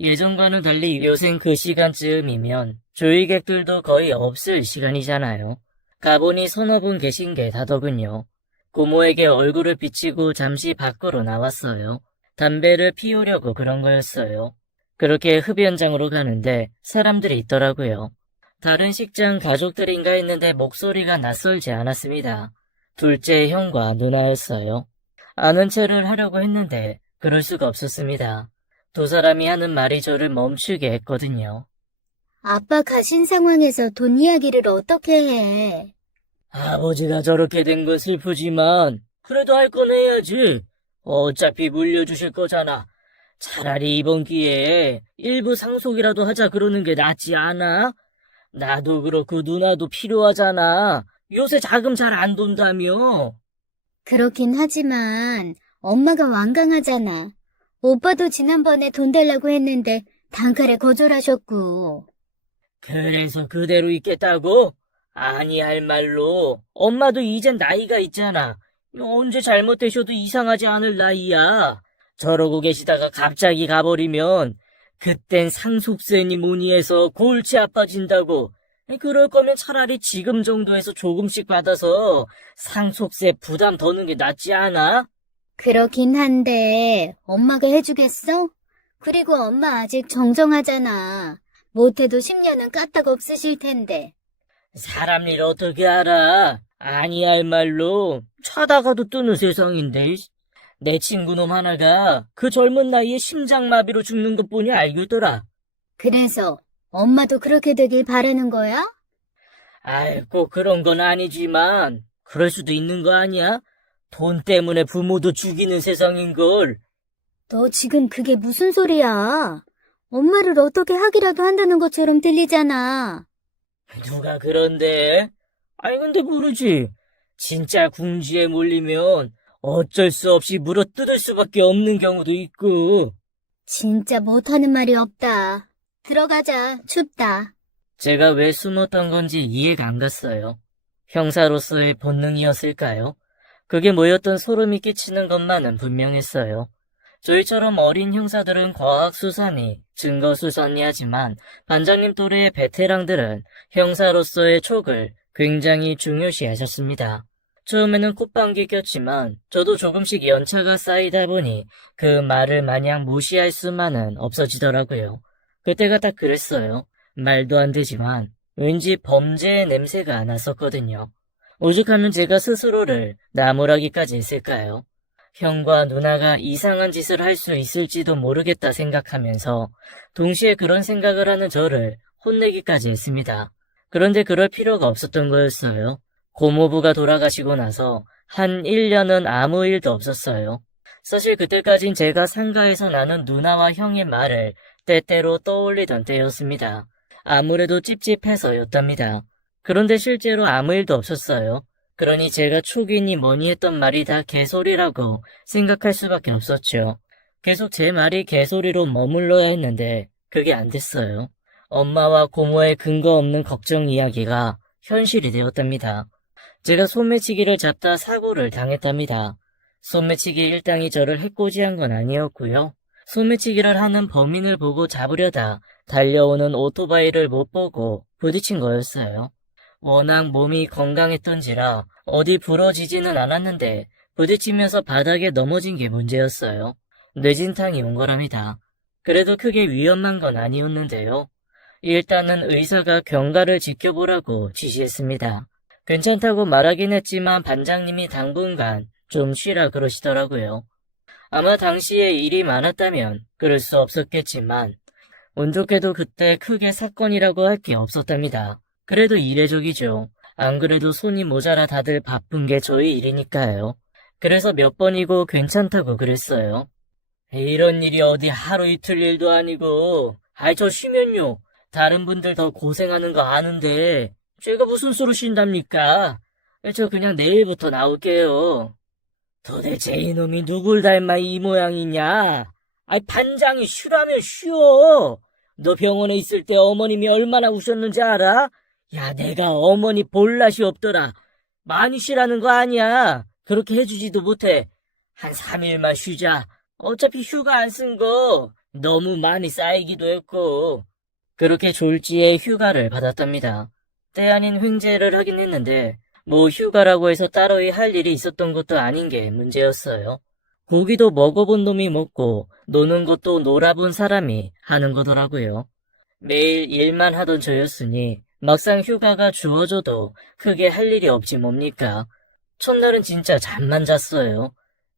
예전과는 달리 요샌 그 시간쯤이면 조의객들도 거의 없을 시간이잖아요. 가보니 서너 분 계신 게 다더군요. 고모에게 얼굴을 비치고 잠시 밖으로 나왔어요. 담배를 피우려고 그런 거였어요. 그렇게 흡연장으로 가는데 사람들이 있더라고요. 다른 식장 가족들인가 했는데 목소리가 낯설지 않았습니다. 둘째 형과 누나였어요. 아는 체를 하려고 했는데 그럴 수가 없었습니다. 두 사람이 하는 말이 저를 멈추게 했거든요. 아빠 가신 상황에서 돈 이야기를 어떻게 해? 아버지가 저렇게 된 건 슬프지만 그래도 할 건 해야지. 어차피 물려주실 거잖아. 차라리 이번 기회에 일부 상속이라도 하자 그러는 게 낫지 않아? 나도 그렇고 누나도 필요하잖아. 요새 자금 잘 안 돈다며. 그렇긴 하지만 엄마가 완강하잖아. 오빠도 지난번에 돈 달라고 했는데 단칼에 거절하셨고. 그래서 그대로 있겠다고? 아니 할 말로. 엄마도 이젠 나이가 있잖아. 언제 잘못되셔도 이상하지 않을 나이야. 저러고 계시다가 갑자기 가버리면 그땐 상속세니 뭐니 해서 골치 아파진다고. 그럴 거면 차라리 지금 정도에서 조금씩 받아서 상속세 부담 더는 게 낫지 않아? 그렇긴 한데 엄마가 해주겠어? 그리고 엄마 아직 정정하잖아. 못해도 10년은 까딱 없으실 텐데. 사람 일 어떻게 알아? 아니 할 말로 차다가도 뜨는 세상인데. 내 친구놈 하나가 그 젊은 나이에 심장마비로 죽는 것 보니 알겠더라. 그래서 엄마도 그렇게 되길 바라는 거야? 아이, 꼭 그런 건 아니지만 그럴 수도 있는 거 아니야? 돈 때문에 부모도 죽이는 세상인걸. 너 지금 그게 무슨 소리야? 엄마를 어떻게 하기라도 한다는 것처럼 들리잖아. 누가 그런데? 아니 근데 모르지. 진짜 궁지에 몰리면 어쩔 수 없이 물어뜯을 수밖에 없는 경우도 있고. 진짜 못하는 말이 없다. 들어가자. 춥다. 제가 왜 숨었던 건지 이해가 안 갔어요. 형사로서의 본능이었을까요? 그게 뭐였던 소름이 끼치는 것만은 분명했어요. 저희처럼 어린 형사들은 과학수사니 증거수사니 하지만 반장님 또래의 베테랑들은 형사로서의 촉을 굉장히 중요시 하셨습니다. 처음에는 콧방귀 꼈지만 저도 조금씩 연차가 쌓이다 보니 그 말을 마냥 무시할 수만은 없어지더라고요. 그때가 딱 그랬어요. 말도 안 되지만 왠지 범죄의 냄새가 났었거든요. 오죽하면 제가 스스로를 나무라기까지 했을까요? 형과 누나가 이상한 짓을 할 수 있을지도 모르겠다 생각하면서 동시에 그런 생각을 하는 저를 혼내기까지 했습니다. 그런데 그럴 필요가 없었던 거였어요. 고모부가 돌아가시고 나서 한 1년은 아무 일도 없었어요. 사실 그때까진 제가 상가에서 나눈 누나와 형의 말을 때때로 떠올리던 때였습니다. 아무래도 찝찝해서였답니다. 그런데 실제로 아무 일도 없었어요. 그러니 제가 촉이니 뭐니 했던 말이 다 개소리라고 생각할 수밖에 없었죠. 계속 제 말이 개소리로 머물러야 했는데 그게 안 됐어요. 엄마와 고모의 근거 없는 걱정 이야기가 현실이 되었답니다. 제가 소매치기를 잡다 사고를 당했답니다. 소매치기 일당이 저를 해코지한 건 아니었고요. 소매치기를 하는 범인을 보고 잡으려다 달려오는 오토바이를 못 보고 부딪힌 거였어요. 워낙 몸이 건강했던지라 어디 부러지지는 않았는데 부딪히면서 바닥에 넘어진 게 문제였어요. 뇌진탕이 온 거랍니다. 그래도 크게 위험한 건 아니었는데요. 일단은 의사가 경과를 지켜보라고 지시했습니다. 괜찮다고 말하긴 했지만 반장님이 당분간 좀 쉬라 그러시더라고요. 아마 당시에 일이 많았다면 그럴 수 없었겠지만 운 좋게도 그때 크게 사건이라고 할 게 없었답니다. 그래도 이례적이죠. 안 그래도 손이 모자라 다들 바쁜 게 저희 일이니까요. 그래서 몇 번이고 괜찮다고 그랬어요. 이런 일이 어디 하루 이틀 일도 아니고 저 쉬면요. 다른 분들 더 고생하는 거 아는데 제가 무슨 수로 쉰답니까? 저 그냥 내일부터 나올게요. 도대체 이놈이 누굴 닮아 이 모양이냐? 반장이 쉬라면 쉬어. 너 병원에 있을 때 어머님이 얼마나 우셨는지 알아? 야, 내가 어머니 볼 낯이 없더라. 많이 쉬라는 거 아니야. 그렇게 해주지도 못해. 한 3일만 쉬자. 어차피 휴가 안 쓴 거 너무 많이 쌓이기도 했고. 그렇게 졸지에 휴가를 받았답니다. 때 아닌 횡재를 하긴 했는데 뭐 휴가라고 해서 따로이 할 일이 있었던 것도 아닌 게 문제였어요. 고기도 먹어본 놈이 먹고 노는 것도 놀아본 사람이 하는 거더라고요. 매일 일만 하던 저였으니 막상 휴가가 주어져도 크게 할 일이 없지 뭡니까. 첫날은 진짜 잠만 잤어요.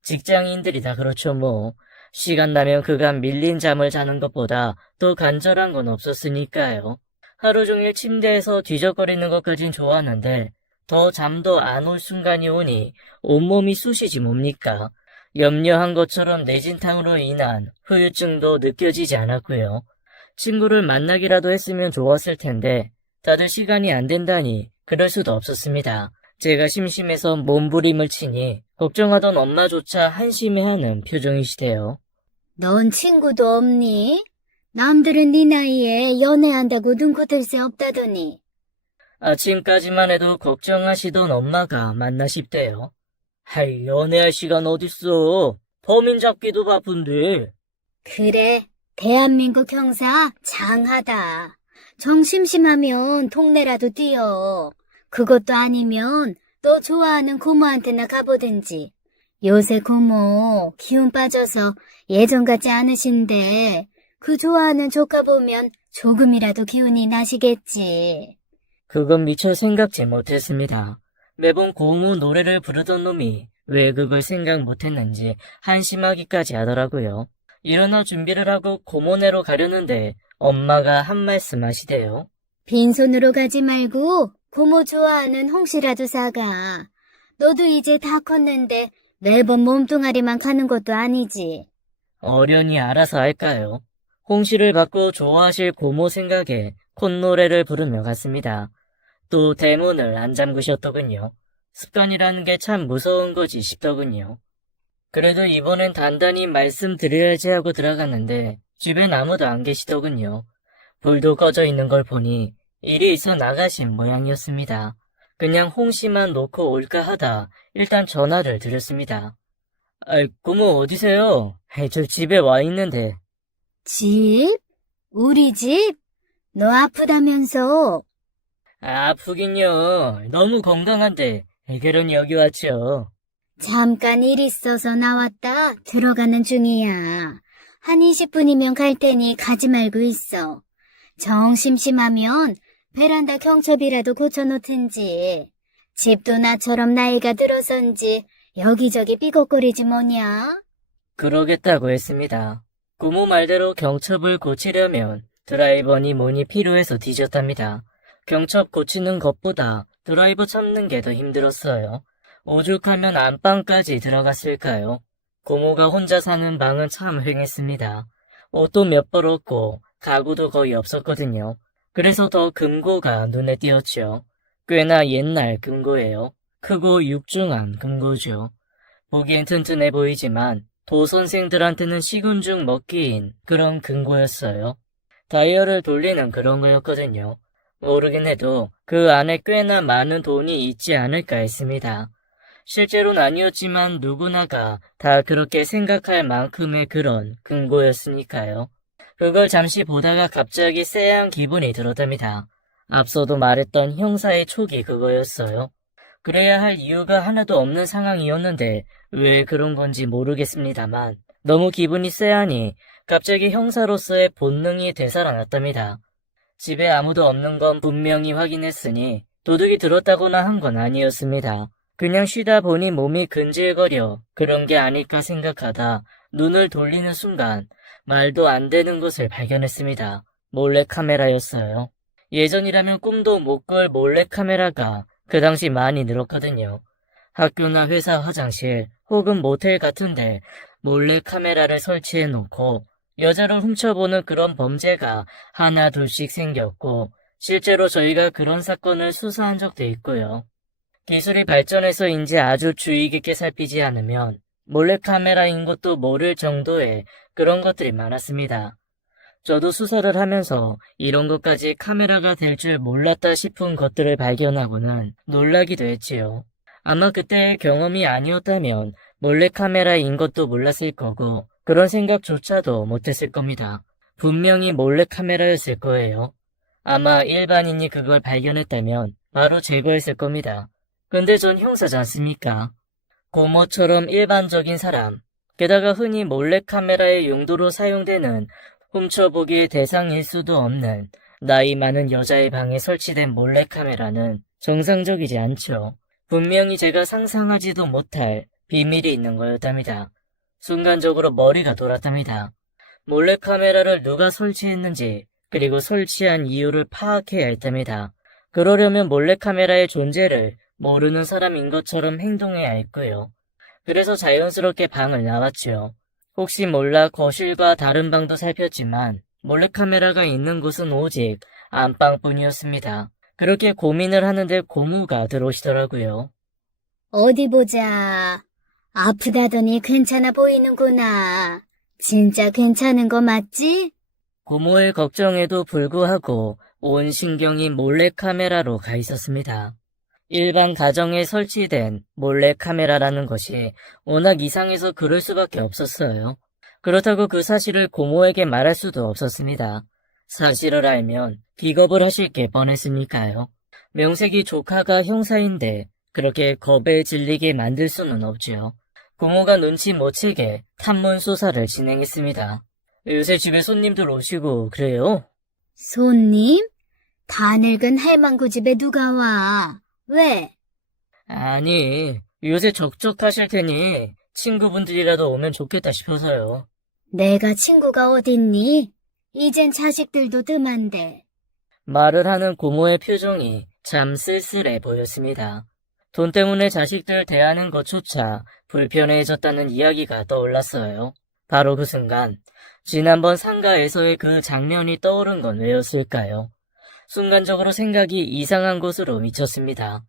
직장인들이 다 그렇죠 뭐. 시간 나면 그간 밀린 잠을 자는 것보다 더 간절한 건 없었으니까요. 하루 종일 침대에서 뒤적거리는 것까진 좋았는데 더 잠도 안 올 순간이 오니 온몸이 쑤시지 뭡니까. 염려한 것처럼 뇌진탕으로 인한 후유증도 느껴지지 않았고요. 친구를 만나기라도 했으면 좋았을 텐데 다들 시간이 안 된다니 그럴 수도 없었습니다. 제가 심심해서 몸부림을 치니 걱정하던 엄마조차 한심해하는 표정이시대요. 넌 친구도 없니? 남들은 네 나이에 연애한다고 눈코 뜰 새 없다더니. 아침까지만 해도 걱정하시던 엄마가 만나 싶대요. 연애할 시간 어딨어. 범인 잡기도 바쁜데. 그래, 대한민국 형사 장하다. 정 심심하면 동네라도 뛰어. 그것도 아니면 너 좋아하는 고모한테나 가보든지. 요새 고모 기운 빠져서 예전 같지 않으신데 그 좋아하는 조카 보면 조금이라도 기운이 나시겠지. 그건 미처 생각지 못했습니다. 매번 고모 노래를 부르던 놈이 왜 그걸 생각 못했는지 한심하기까지 하더라고요. 일어나 준비를 하고 고모네로 가려는데 엄마가 한 말씀 하시대요. 빈손으로 가지 말고 고모 좋아하는 홍시라도 사가. 너도 이제 다 컸는데 매번 몸뚱아리만 가는 것도 아니지. 어련히 알아서 할까요? 홍시를 받고 좋아하실 고모 생각에 콧노래를 부르며 갔습니다. 또 대문을 안 잠그셨더군요. 습관이라는 게 참 무서운 거지 싶더군요. 그래도 이번엔 단단히 말씀드려야지 하고 들어갔는데 집엔 아무도 안 계시더군요. 불도 꺼져 있는 걸 보니 일이 있어 나가신 모양이었습니다. 그냥 홍시만 놓고 올까 하다 일단 전화를 드렸습니다. 고모 어디세요? 저 집에 와 있는데. 집? 우리 집? 너 아프다면서? 아프긴요. 너무 건강한데 해결은 여기 왔죠. 잠깐 일 있어서 나왔다 들어가는 중이야. 한 20분이면 갈 테니 가지 말고 있어. 정 심심하면 베란다 경첩이라도 고쳐놓든지. 집도 나처럼 나이가 들어선지 여기저기 삐걱거리지 뭐냐? 그러겠다고 했습니다. 고모 말대로 경첩을 고치려면 드라이버니 뭐니 필요해서 뒤졌답니다. 경첩 고치는 것보다 드라이버 찾는 게 더 힘들었어요. 오죽하면 안방까지 들어갔을까요? 고모가 혼자 사는 방은 참 휑했습니다. 옷도 몇 벌 없고 가구도 거의 없었거든요. 그래서 더 금고가 눈에 띄었죠. 꽤나 옛날 금고예요. 크고 육중한 금고죠. 보기엔 튼튼해 보이지만 도선생들한테는 식은 죽 먹기인 그런 금고였어요. 다이얼을 돌리는 그런 거였거든요. 모르긴 해도 그 안에 꽤나 많은 돈이 있지 않을까 했습니다. 실제로는 아니었지만 누구나가 다 그렇게 생각할 만큼의 그런 금고였으니까요. 그걸 잠시 보다가 갑자기 쎄한 기분이 들었답니다. 앞서도 말했던 형사의 촉이 그거였어요. 그래야 할 이유가 하나도 없는 상황이었는데 왜 그런 건지 모르겠습니다만 너무 기분이 쎄하니 갑자기 형사로서의 본능이 되살아났답니다. 집에 아무도 없는 건 분명히 확인했으니 도둑이 들었다거나 한 건 아니었습니다. 그냥 쉬다 보니 몸이 근질거려 그런 게 아닐까 생각하다 눈을 돌리는 순간 말도 안 되는 것을 발견했습니다. 몰래카메라였어요. 예전이라면 꿈도 못 꿀 몰래카메라가 그 당시 많이 늘었거든요. 학교나 회사 화장실 혹은 모텔 같은데 몰래카메라를 설치해 놓고 여자를 훔쳐보는 그런 범죄가 하나 둘씩 생겼고 실제로 저희가 그런 사건을 수사한 적도 있고요. 기술이 발전해서인지 아주 주의 깊게 살피지 않으면 몰래카메라인 것도 모를 정도의 그런 것들이 많았습니다. 저도 수사를 하면서 이런 것까지 카메라가 될 줄 몰랐다 싶은 것들을 발견하고는 놀라기도 했지요. 아마 그때의 경험이 아니었다면 몰래카메라인 것도 몰랐을 거고 그런 생각조차도 못했을 겁니다. 분명히 몰래카메라였을 거예요. 아마 일반인이 그걸 발견했다면 바로 제거했을 겁니다. 근데 전 형사지 않습니까? 고모처럼 일반적인 사람, 게다가 흔히 몰래카메라의 용도로 사용되는 훔쳐보기의 대상일 수도 없는 나이 많은 여자의 방에 설치된 몰래카메라는 정상적이지 않죠. 분명히 제가 상상하지도 못할 비밀이 있는 거였답니다. 순간적으로 머리가 돌았답니다. 몰래카메라를 누가 설치했는지 그리고 설치한 이유를 파악해야 했답니다. 그러려면 몰래카메라의 존재를 모르는 사람인 것처럼 행동해야 했고요. 그래서 자연스럽게 방을 나왔죠. 혹시 몰라 거실과 다른 방도 살폈지만 몰래카메라가 있는 곳은 오직 안방뿐이었습니다. 그렇게 고민을 하는데 고모가 들어오시더라고요. 어디 보자. 아프다더니 괜찮아 보이는구나. 진짜 괜찮은 거 맞지? 고모의 걱정에도 불구하고 온 신경이 몰래카메라로 가 있었습니다. 일반 가정에 설치된 몰래카메라라는 것이 워낙 이상해서 그럴 수밖에 없었어요. 그렇다고 그 사실을 고모에게 말할 수도 없었습니다. 사실을 알면 기겁을 하실 게 뻔했으니까요. 명색이 조카가 형사인데 그렇게 겁에 질리게 만들 수는 없죠. 고모가 눈치 못 채게 탐문 수사를 진행했습니다. 요새 집에 손님들 오시고 그래요? 손님? 다 늙은 할망구 집에 누가 와? 왜? 아니, 요새 적적하실 테니 친구분들이라도 오면 좋겠다 싶어서요. 내가 친구가 어딨니? 이젠 자식들도 뜸한데. 말을 하는 고모의 표정이 참 쓸쓸해 보였습니다. 돈 때문에 자식들 대하는 것조차 불편해졌다는 이야기가 떠올랐어요. 바로 그 순간, 지난번 상가에서의 그 장면이 떠오른 건 왜였을까요? 순간적으로 생각이 이상한 곳으로 미쳤습니다.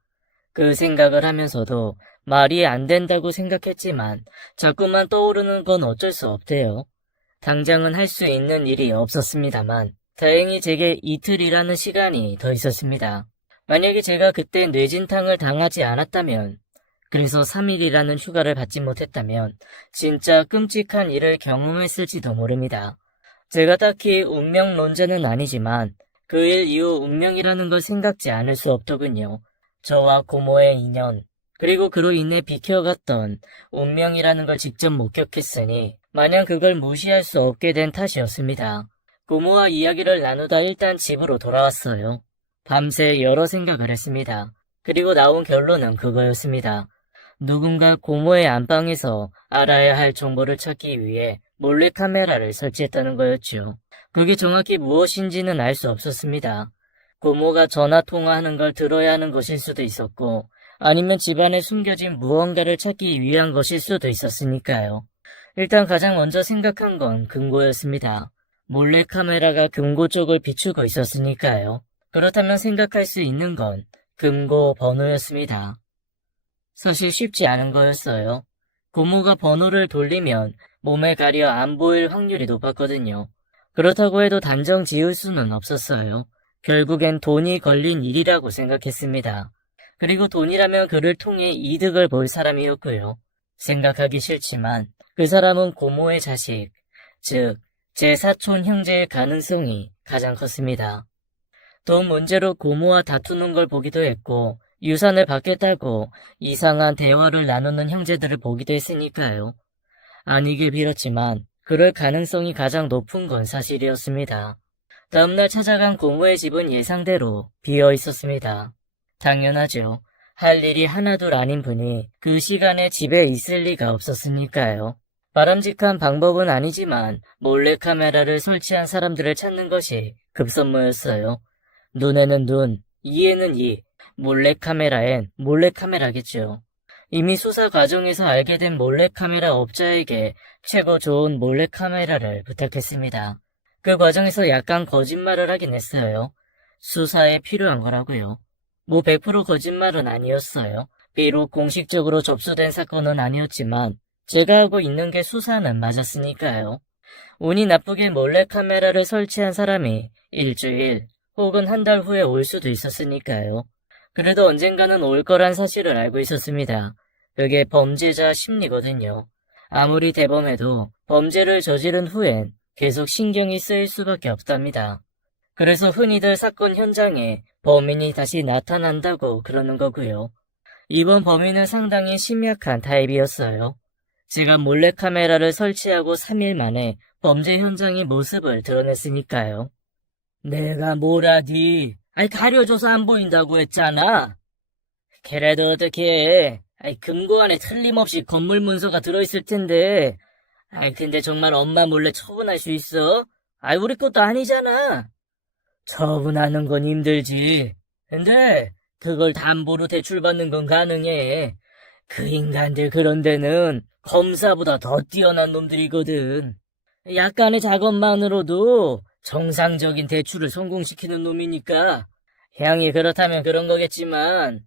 그 생각을 하면서도 말이 안 된다고 생각했지만 자꾸만 떠오르는 건 어쩔 수 없대요. 당장은 할 수 있는 일이 없었습니다만 다행히 제게 이틀이라는 시간이 더 있었습니다. 만약에 제가 그때 뇌진탕을 당하지 않았다면, 그래서 3일이라는 휴가를 받지 못했다면 진짜 끔찍한 일을 경험했을지도 모릅니다. 제가 딱히 운명론자는 아니지만 그 일 이후 운명이라는 걸 생각지 않을 수 없더군요. 저와 고모의 인연, 그리고 그로 인해 비켜갔던 운명이라는 걸 직접 목격했으니 마냥 그걸 무시할 수 없게 된 탓이었습니다. 고모와 이야기를 나누다 일단 집으로 돌아왔어요. 밤새 여러 생각을 했습니다. 그리고 나온 결론은 그거였습니다. 누군가 고모의 안방에서 알아야 할 정보를 찾기 위해 몰래카메라를 설치했다는 거였죠. 그게 정확히 무엇인지는 알 수 없었습니다. 고모가 전화 통화하는 걸 들어야 하는 것일 수도 있었고, 아니면 집안에 숨겨진 무언가를 찾기 위한 것일 수도 있었으니까요. 일단 가장 먼저 생각한 건 금고였습니다. 몰래카메라가 금고 쪽을 비추고 있었으니까요. 그렇다면 생각할 수 있는 건 금고 번호였습니다. 사실 쉽지 않은 거였어요. 고모가 번호를 돌리면 몸에 가려 안 보일 확률이 높았거든요. 그렇다고 해도 단정 지을 수는 없었어요. 결국엔 돈이 걸린 일이라고 생각했습니다. 그리고 돈이라면 그를 통해 이득을 볼 사람이었고요. 생각하기 싫지만 그 사람은 고모의 자식, 즉 제 사촌 형제의 가능성이 가장 컸습니다. 돈 문제로 고모와 다투는 걸 보기도 했고 유산을 받겠다고 이상한 대화를 나누는 형제들을 보기도 했으니까요. 아니길 빌었지만 그럴 가능성이 가장 높은 건 사실이었습니다. 다음날 찾아간 고모의 집은 예상대로 비어 있었습니다. 당연하죠. 할 일이 하나둘 아닌 분이 그 시간에 집에 있을 리가 없었으니까요. 바람직한 방법은 아니지만 몰래카메라를 설치한 사람들을 찾는 것이 급선무였어요. 눈에는 눈, 이에는 이, 몰래카메라엔 몰래카메라겠죠. 이미 수사 과정에서 알게 된 몰래카메라 업자에게 최고 좋은 몰래카메라를 부탁했습니다. 그 과정에서 약간 거짓말을 하긴 했어요. 수사에 필요한 거라고요. 100% 거짓말은 아니었어요. 비록 공식적으로 접수된 사건은 아니었지만 제가 하고 있는 게 수사는 맞았으니까요. 운이 나쁘게 몰래카메라를 설치한 사람이 일주일 혹은 한 달 후에 올 수도 있었으니까요. 그래도 언젠가는 올 거란 사실을 알고 있었습니다. 그게 범죄자 심리거든요. 아무리 대범해도 범죄를 저지른 후엔 계속 신경이 쓰일 수밖에 없답니다. 그래서 흔히들 사건 현장에 범인이 다시 나타난다고 그러는 거고요. 이번 범인은 상당히 심약한 타입이었어요. 제가 몰래카메라를 설치하고 3일 만에 범죄 현장의 모습을 드러냈으니까요. 내가 뭐라디? 가려줘서 안 보인다고 했잖아. 걔라도 어떻게 해? 금고 안에 틀림없이 건물 문서가 들어있을 텐데. 근데 정말 엄마 몰래 처분할 수 있어? 우리 것도 아니잖아. 처분하는 건 힘들지. 근데 그걸 담보로 대출받는 건 가능해. 그 인간들 그런 데는 검사보다 더 뛰어난 놈들이거든. 약간의 작업만으로도 정상적인 대출을 성공시키는 놈이니까. 향이 그렇다면 그런 거겠지만,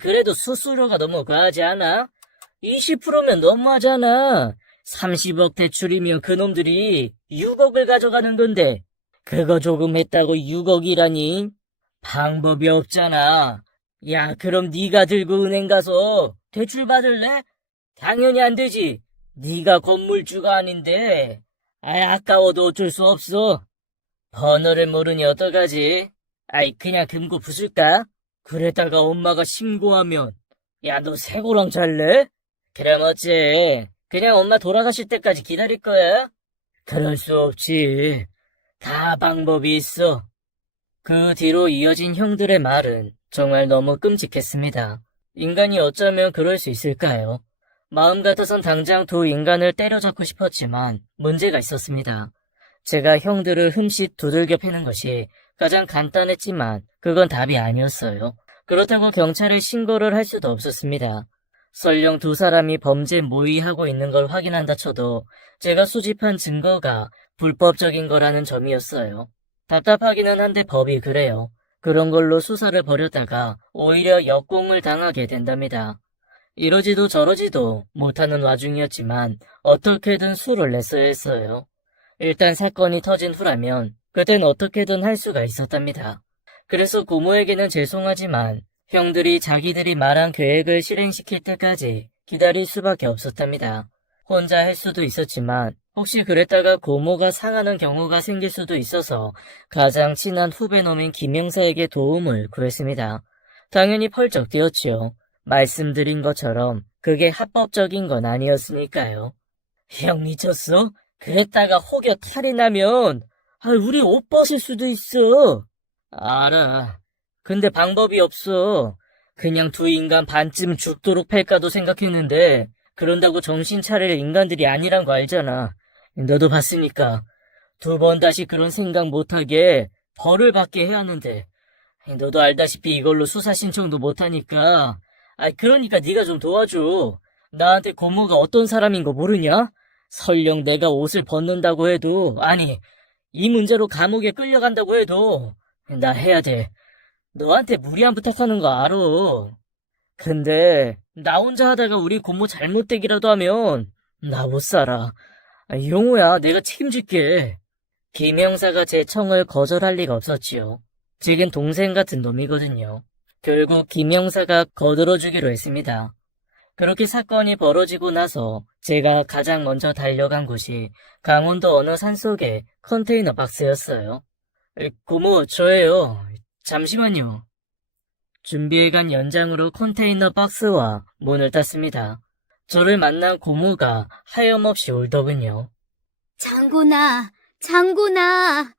그래도 수수료가 너무 과하지 않아? 20%면 너무하잖아. 30억 대출이면 그놈들이 6억을 가져가는 건데, 그거 조금 했다고 6억이라니? 방법이 없잖아. 야, 그럼 네가 들고 은행 가서 대출 받을래? 당연히 안 되지. 네가 건물주가 아닌데. 아까워도 어쩔 수 없어. 번호를 모르니 어떡하지? 그냥 금고 부술까? 그랬다가 엄마가 신고하면. 야, 너 새고랑 잘래? 그럼 어째? 그냥 엄마 돌아가실 때까지 기다릴 거야? 그럴 수 없지. 다 방법이 있어. 그 뒤로 이어진 형들의 말은 정말 너무 끔찍했습니다. 인간이 어쩌면 그럴 수 있을까요? 마음 같아선 당장 두 인간을 때려잡고 싶었지만 문제가 있었습니다. 제가 형들을 흠칫 두들겨 패는 것이 가장 간단했지만 그건 답이 아니었어요. 그렇다고 경찰에 신고를 할 수도 없었습니다. 설령 두 사람이 범죄 모의하고 있는 걸 확인한다 쳐도 제가 수집한 증거가 불법적인 거라는 점이었어요. 답답하기는 한데 법이 그래요. 그런 걸로 수사를 벌였다가 오히려 역공을 당하게 된답니다. 이러지도 저러지도 못하는 와중이었지만 어떻게든 수를 냈어야 했어요. 일단 사건이 터진 후라면 그땐 어떻게든 할 수가 있었답니다. 그래서 고모에게는 죄송하지만 형들이 자기들이 말한 계획을 실행시킬 때까지 기다릴 수밖에 없었답니다. 혼자 할 수도 있었지만 혹시 그랬다가 고모가 상하는 경우가 생길 수도 있어서 가장 친한 후배놈인 김영사에게 도움을 구했습니다. 당연히 펄쩍 뛰었지요. 말씀드린 것처럼 그게 합법적인 건 아니었으니까요. 형 미쳤어? 그랬다가 혹여 탈이 나면 우리 옷 벗을 수도 있어. 알아. 근데 방법이 없어. 그냥 두 인간 반쯤 죽도록 팰까도 생각했는데 그런다고 정신 차릴 인간들이 아니란 거 알잖아. 너도 봤으니까. 두 번 다시 그런 생각 못하게 벌을 받게 해야 하는데 너도 알다시피 이걸로 수사 신청도 못하니까 그러니까 네가 좀 도와줘. 나한테 고모가 어떤 사람인 거 모르냐? 설령 내가 옷을 벗는다고 해도 이 문제로 감옥에 끌려간다고 해도 나 해야 돼. 너한테 무리한 부탁하는 거 알아. 근데 나 혼자 하다가 우리 고모 잘못되기라도 하면 나 못 살아. 용호야, 내가 책임질게. 김 형사가 제 청을 거절할 리가 없었지요. 지금 동생 같은 놈이거든요. 결국 김 형사가 거들어주기로 했습니다. 그렇게 사건이 벌어지고 나서 제가 가장 먼저 달려간 곳이 강원도 어느 산속의 컨테이너 박스였어요. 고모, 저예요. 잠시만요. 준비해간 연장으로 컨테이너 박스와 문을 땄습니다. 저를 만난 고모가 하염없이 울더군요. 장군아, 장군아.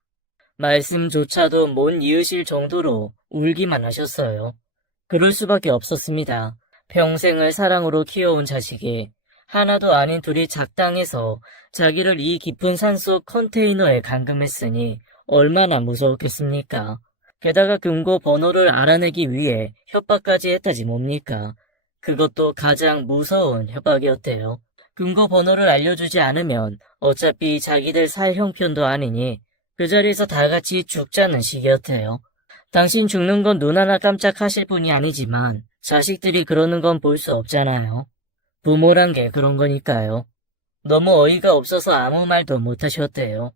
말씀조차도 못 이으실 정도로 울기만 하셨어요. 그럴 수밖에 없었습니다. 평생을 사랑으로 키워온 자식이 하나도 아닌 둘이 작당해서 자기를 이 깊은 산속 컨테이너에 감금했으니 얼마나 무서웠겠습니까? 게다가 금고 번호를 알아내기 위해 협박까지 했다지 뭡니까? 그것도 가장 무서운 협박이었대요. 금고 번호를 알려주지 않으면 어차피 자기들 살 형편도 아니니 그 자리에서 다 같이 죽자는 식이었대요. 당신 죽는 건 눈 하나 깜짝하실 분이 아니지만 자식들이 그러는 건 볼 수 없잖아요. 부모란 게 그런 거니까요. 너무 어이가 없어서 아무 말도 못 하셨대요.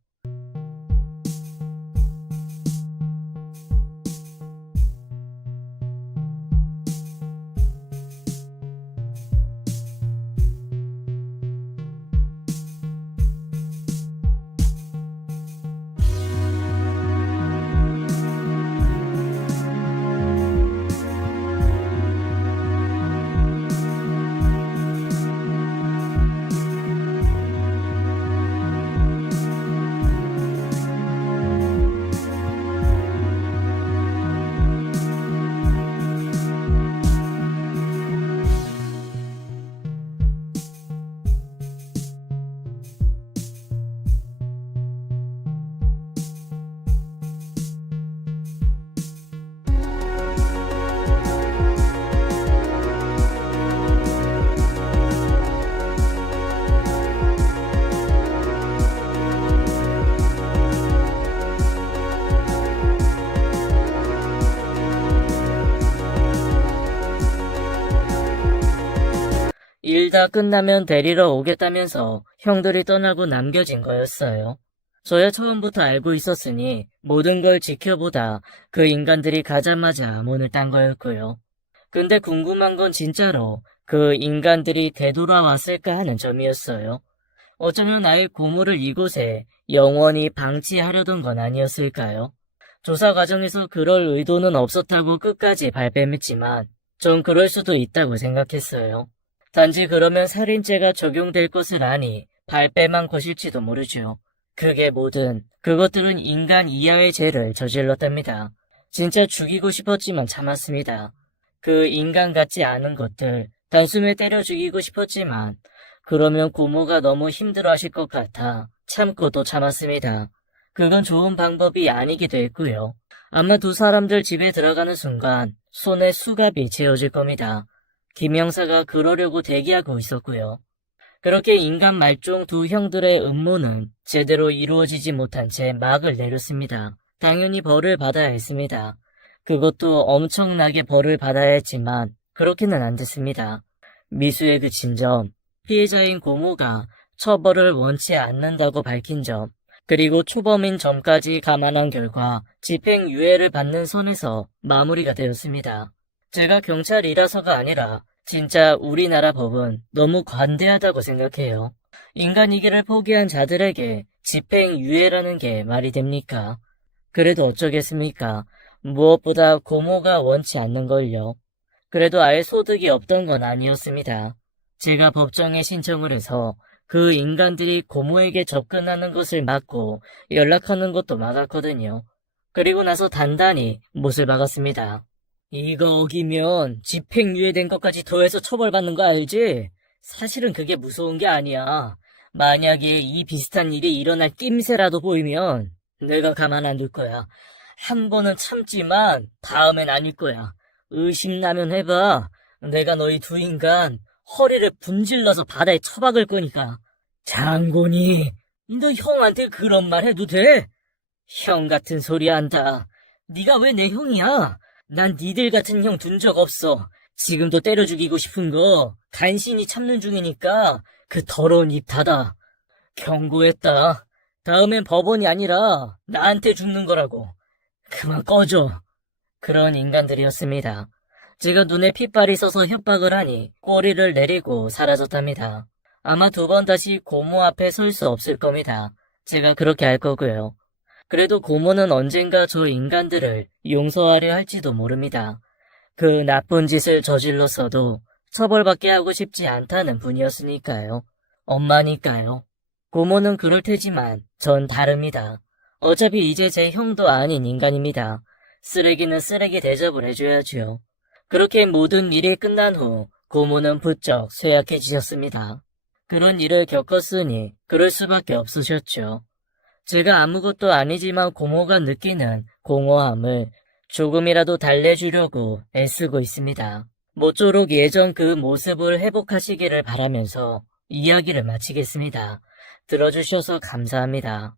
일 다 끝나면 데리러 오겠다면서 형들이 떠나고 남겨진 거였어요. 저야 처음부터 알고 있었으니 모든 걸 지켜보다 그 인간들이 가자마자 문을 딴 거였고요. 근데 궁금한 건 진짜로 그 인간들이 되돌아왔을까 하는 점이었어요. 어쩌면 아예 고모를 이곳에 영원히 방치하려던 건 아니었을까요? 조사 과정에서 그럴 의도는 없었다고 끝까지 발뺌했지만 전 그럴 수도 있다고 생각했어요. 단지 그러면 살인죄가 적용될 것을 아니 발뺌한 것일지도 모르죠. 그게 뭐든 그것들은 인간 이하의 죄를 저질렀답니다. 진짜 죽이고 싶었지만 참았습니다. 그 인간 같지 않은 것들 단숨에 때려 죽이고 싶었지만 그러면 고모가 너무 힘들어하실 것 같아 참고 또 참았습니다. 그건 좋은 방법이 아니기도 했고요. 아마 두 사람들 집에 들어가는 순간 손에 수갑이 채워질 겁니다. 김 형사가 그러려고 대기하고 있었고요. 그렇게 인간 말종 두 형들의 음모는 제대로 이루어지지 못한 채 막을 내렸습니다. 당연히 벌을 받아야 했습니다. 그것도 엄청나게 벌을 받아야 했지만 그렇게는 안 됐습니다. 미수에 그친 점, 피해자인 고모가 처벌을 원치 않는다고 밝힌 점, 그리고 초범인 점까지 감안한 결과 집행유예를 받는 선에서 마무리가 되었습니다. 제가 경찰이라서가 아니라 진짜 우리나라 법은 너무 관대하다고 생각해요. 인간이기를 포기한 자들에게 집행유예라는 게 말이 됩니까? 그래도 어쩌겠습니까? 무엇보다 고모가 원치 않는 걸요. 그래도 아예 소득이 없던 건 아니었습니다. 제가 법정에 신청을 해서 그 인간들이 고모에게 접근하는 것을 막고 연락하는 것도 막았거든요. 그리고 나서 단단히 못을 박았습니다. 이거 어기면 집행유예된 것까지 더해서 처벌받는 거 알지? 사실은 그게 무서운 게 아니야. 만약에 이 비슷한 일이 일어날 낌새라도 보이면 내가 가만 안 둘 거야. 한 번은 참지만 다음엔 아닐 거야. 의심나면 해봐. 내가 너희 두 인간 허리를 분질러서 바다에 처박을 거니까. 장곤이, 너 형한테 그런 말 해도 돼? 형 같은 소리 한다. 네가 왜 내 형이야? 난 니들 같은 형 둔 적 없어. 지금도 때려 죽이고 싶은 거 간신히 참는 중이니까 그 더러운 입 닫아. 경고했다. 다음엔 법원이 아니라 나한테 죽는 거라고. 그만 꺼져. 그런 인간들이었습니다. 제가 눈에 핏발이 서서 협박을 하니 꼬리를 내리고 사라졌답니다. 아마 두 번 다시 고모 앞에 설 수 없을 겁니다. 제가 그렇게 할 거고요. 그래도 고모는 언젠가 저 인간들을 용서하려 할지도 모릅니다. 그 나쁜 짓을 저질렀어도 처벌받게 하고 싶지 않다는 분이었으니까요. 엄마니까요. 고모는 그럴 테지만 전 다릅니다. 어차피 이제 제 형도 아닌 인간입니다. 쓰레기는 쓰레기 대접을 해줘야죠. 그렇게 모든 일이 끝난 후 고모는 부쩍 쇠약해지셨습니다. 그런 일을 겪었으니 그럴 수밖에 없으셨죠. 제가 아무것도 아니지만 고모가 느끼는 공허함을 조금이라도 달래주려고 애쓰고 있습니다. 모쪼록 예전 그 모습을 회복하시기를 바라면서 이야기를 마치겠습니다. 들어주셔서 감사합니다.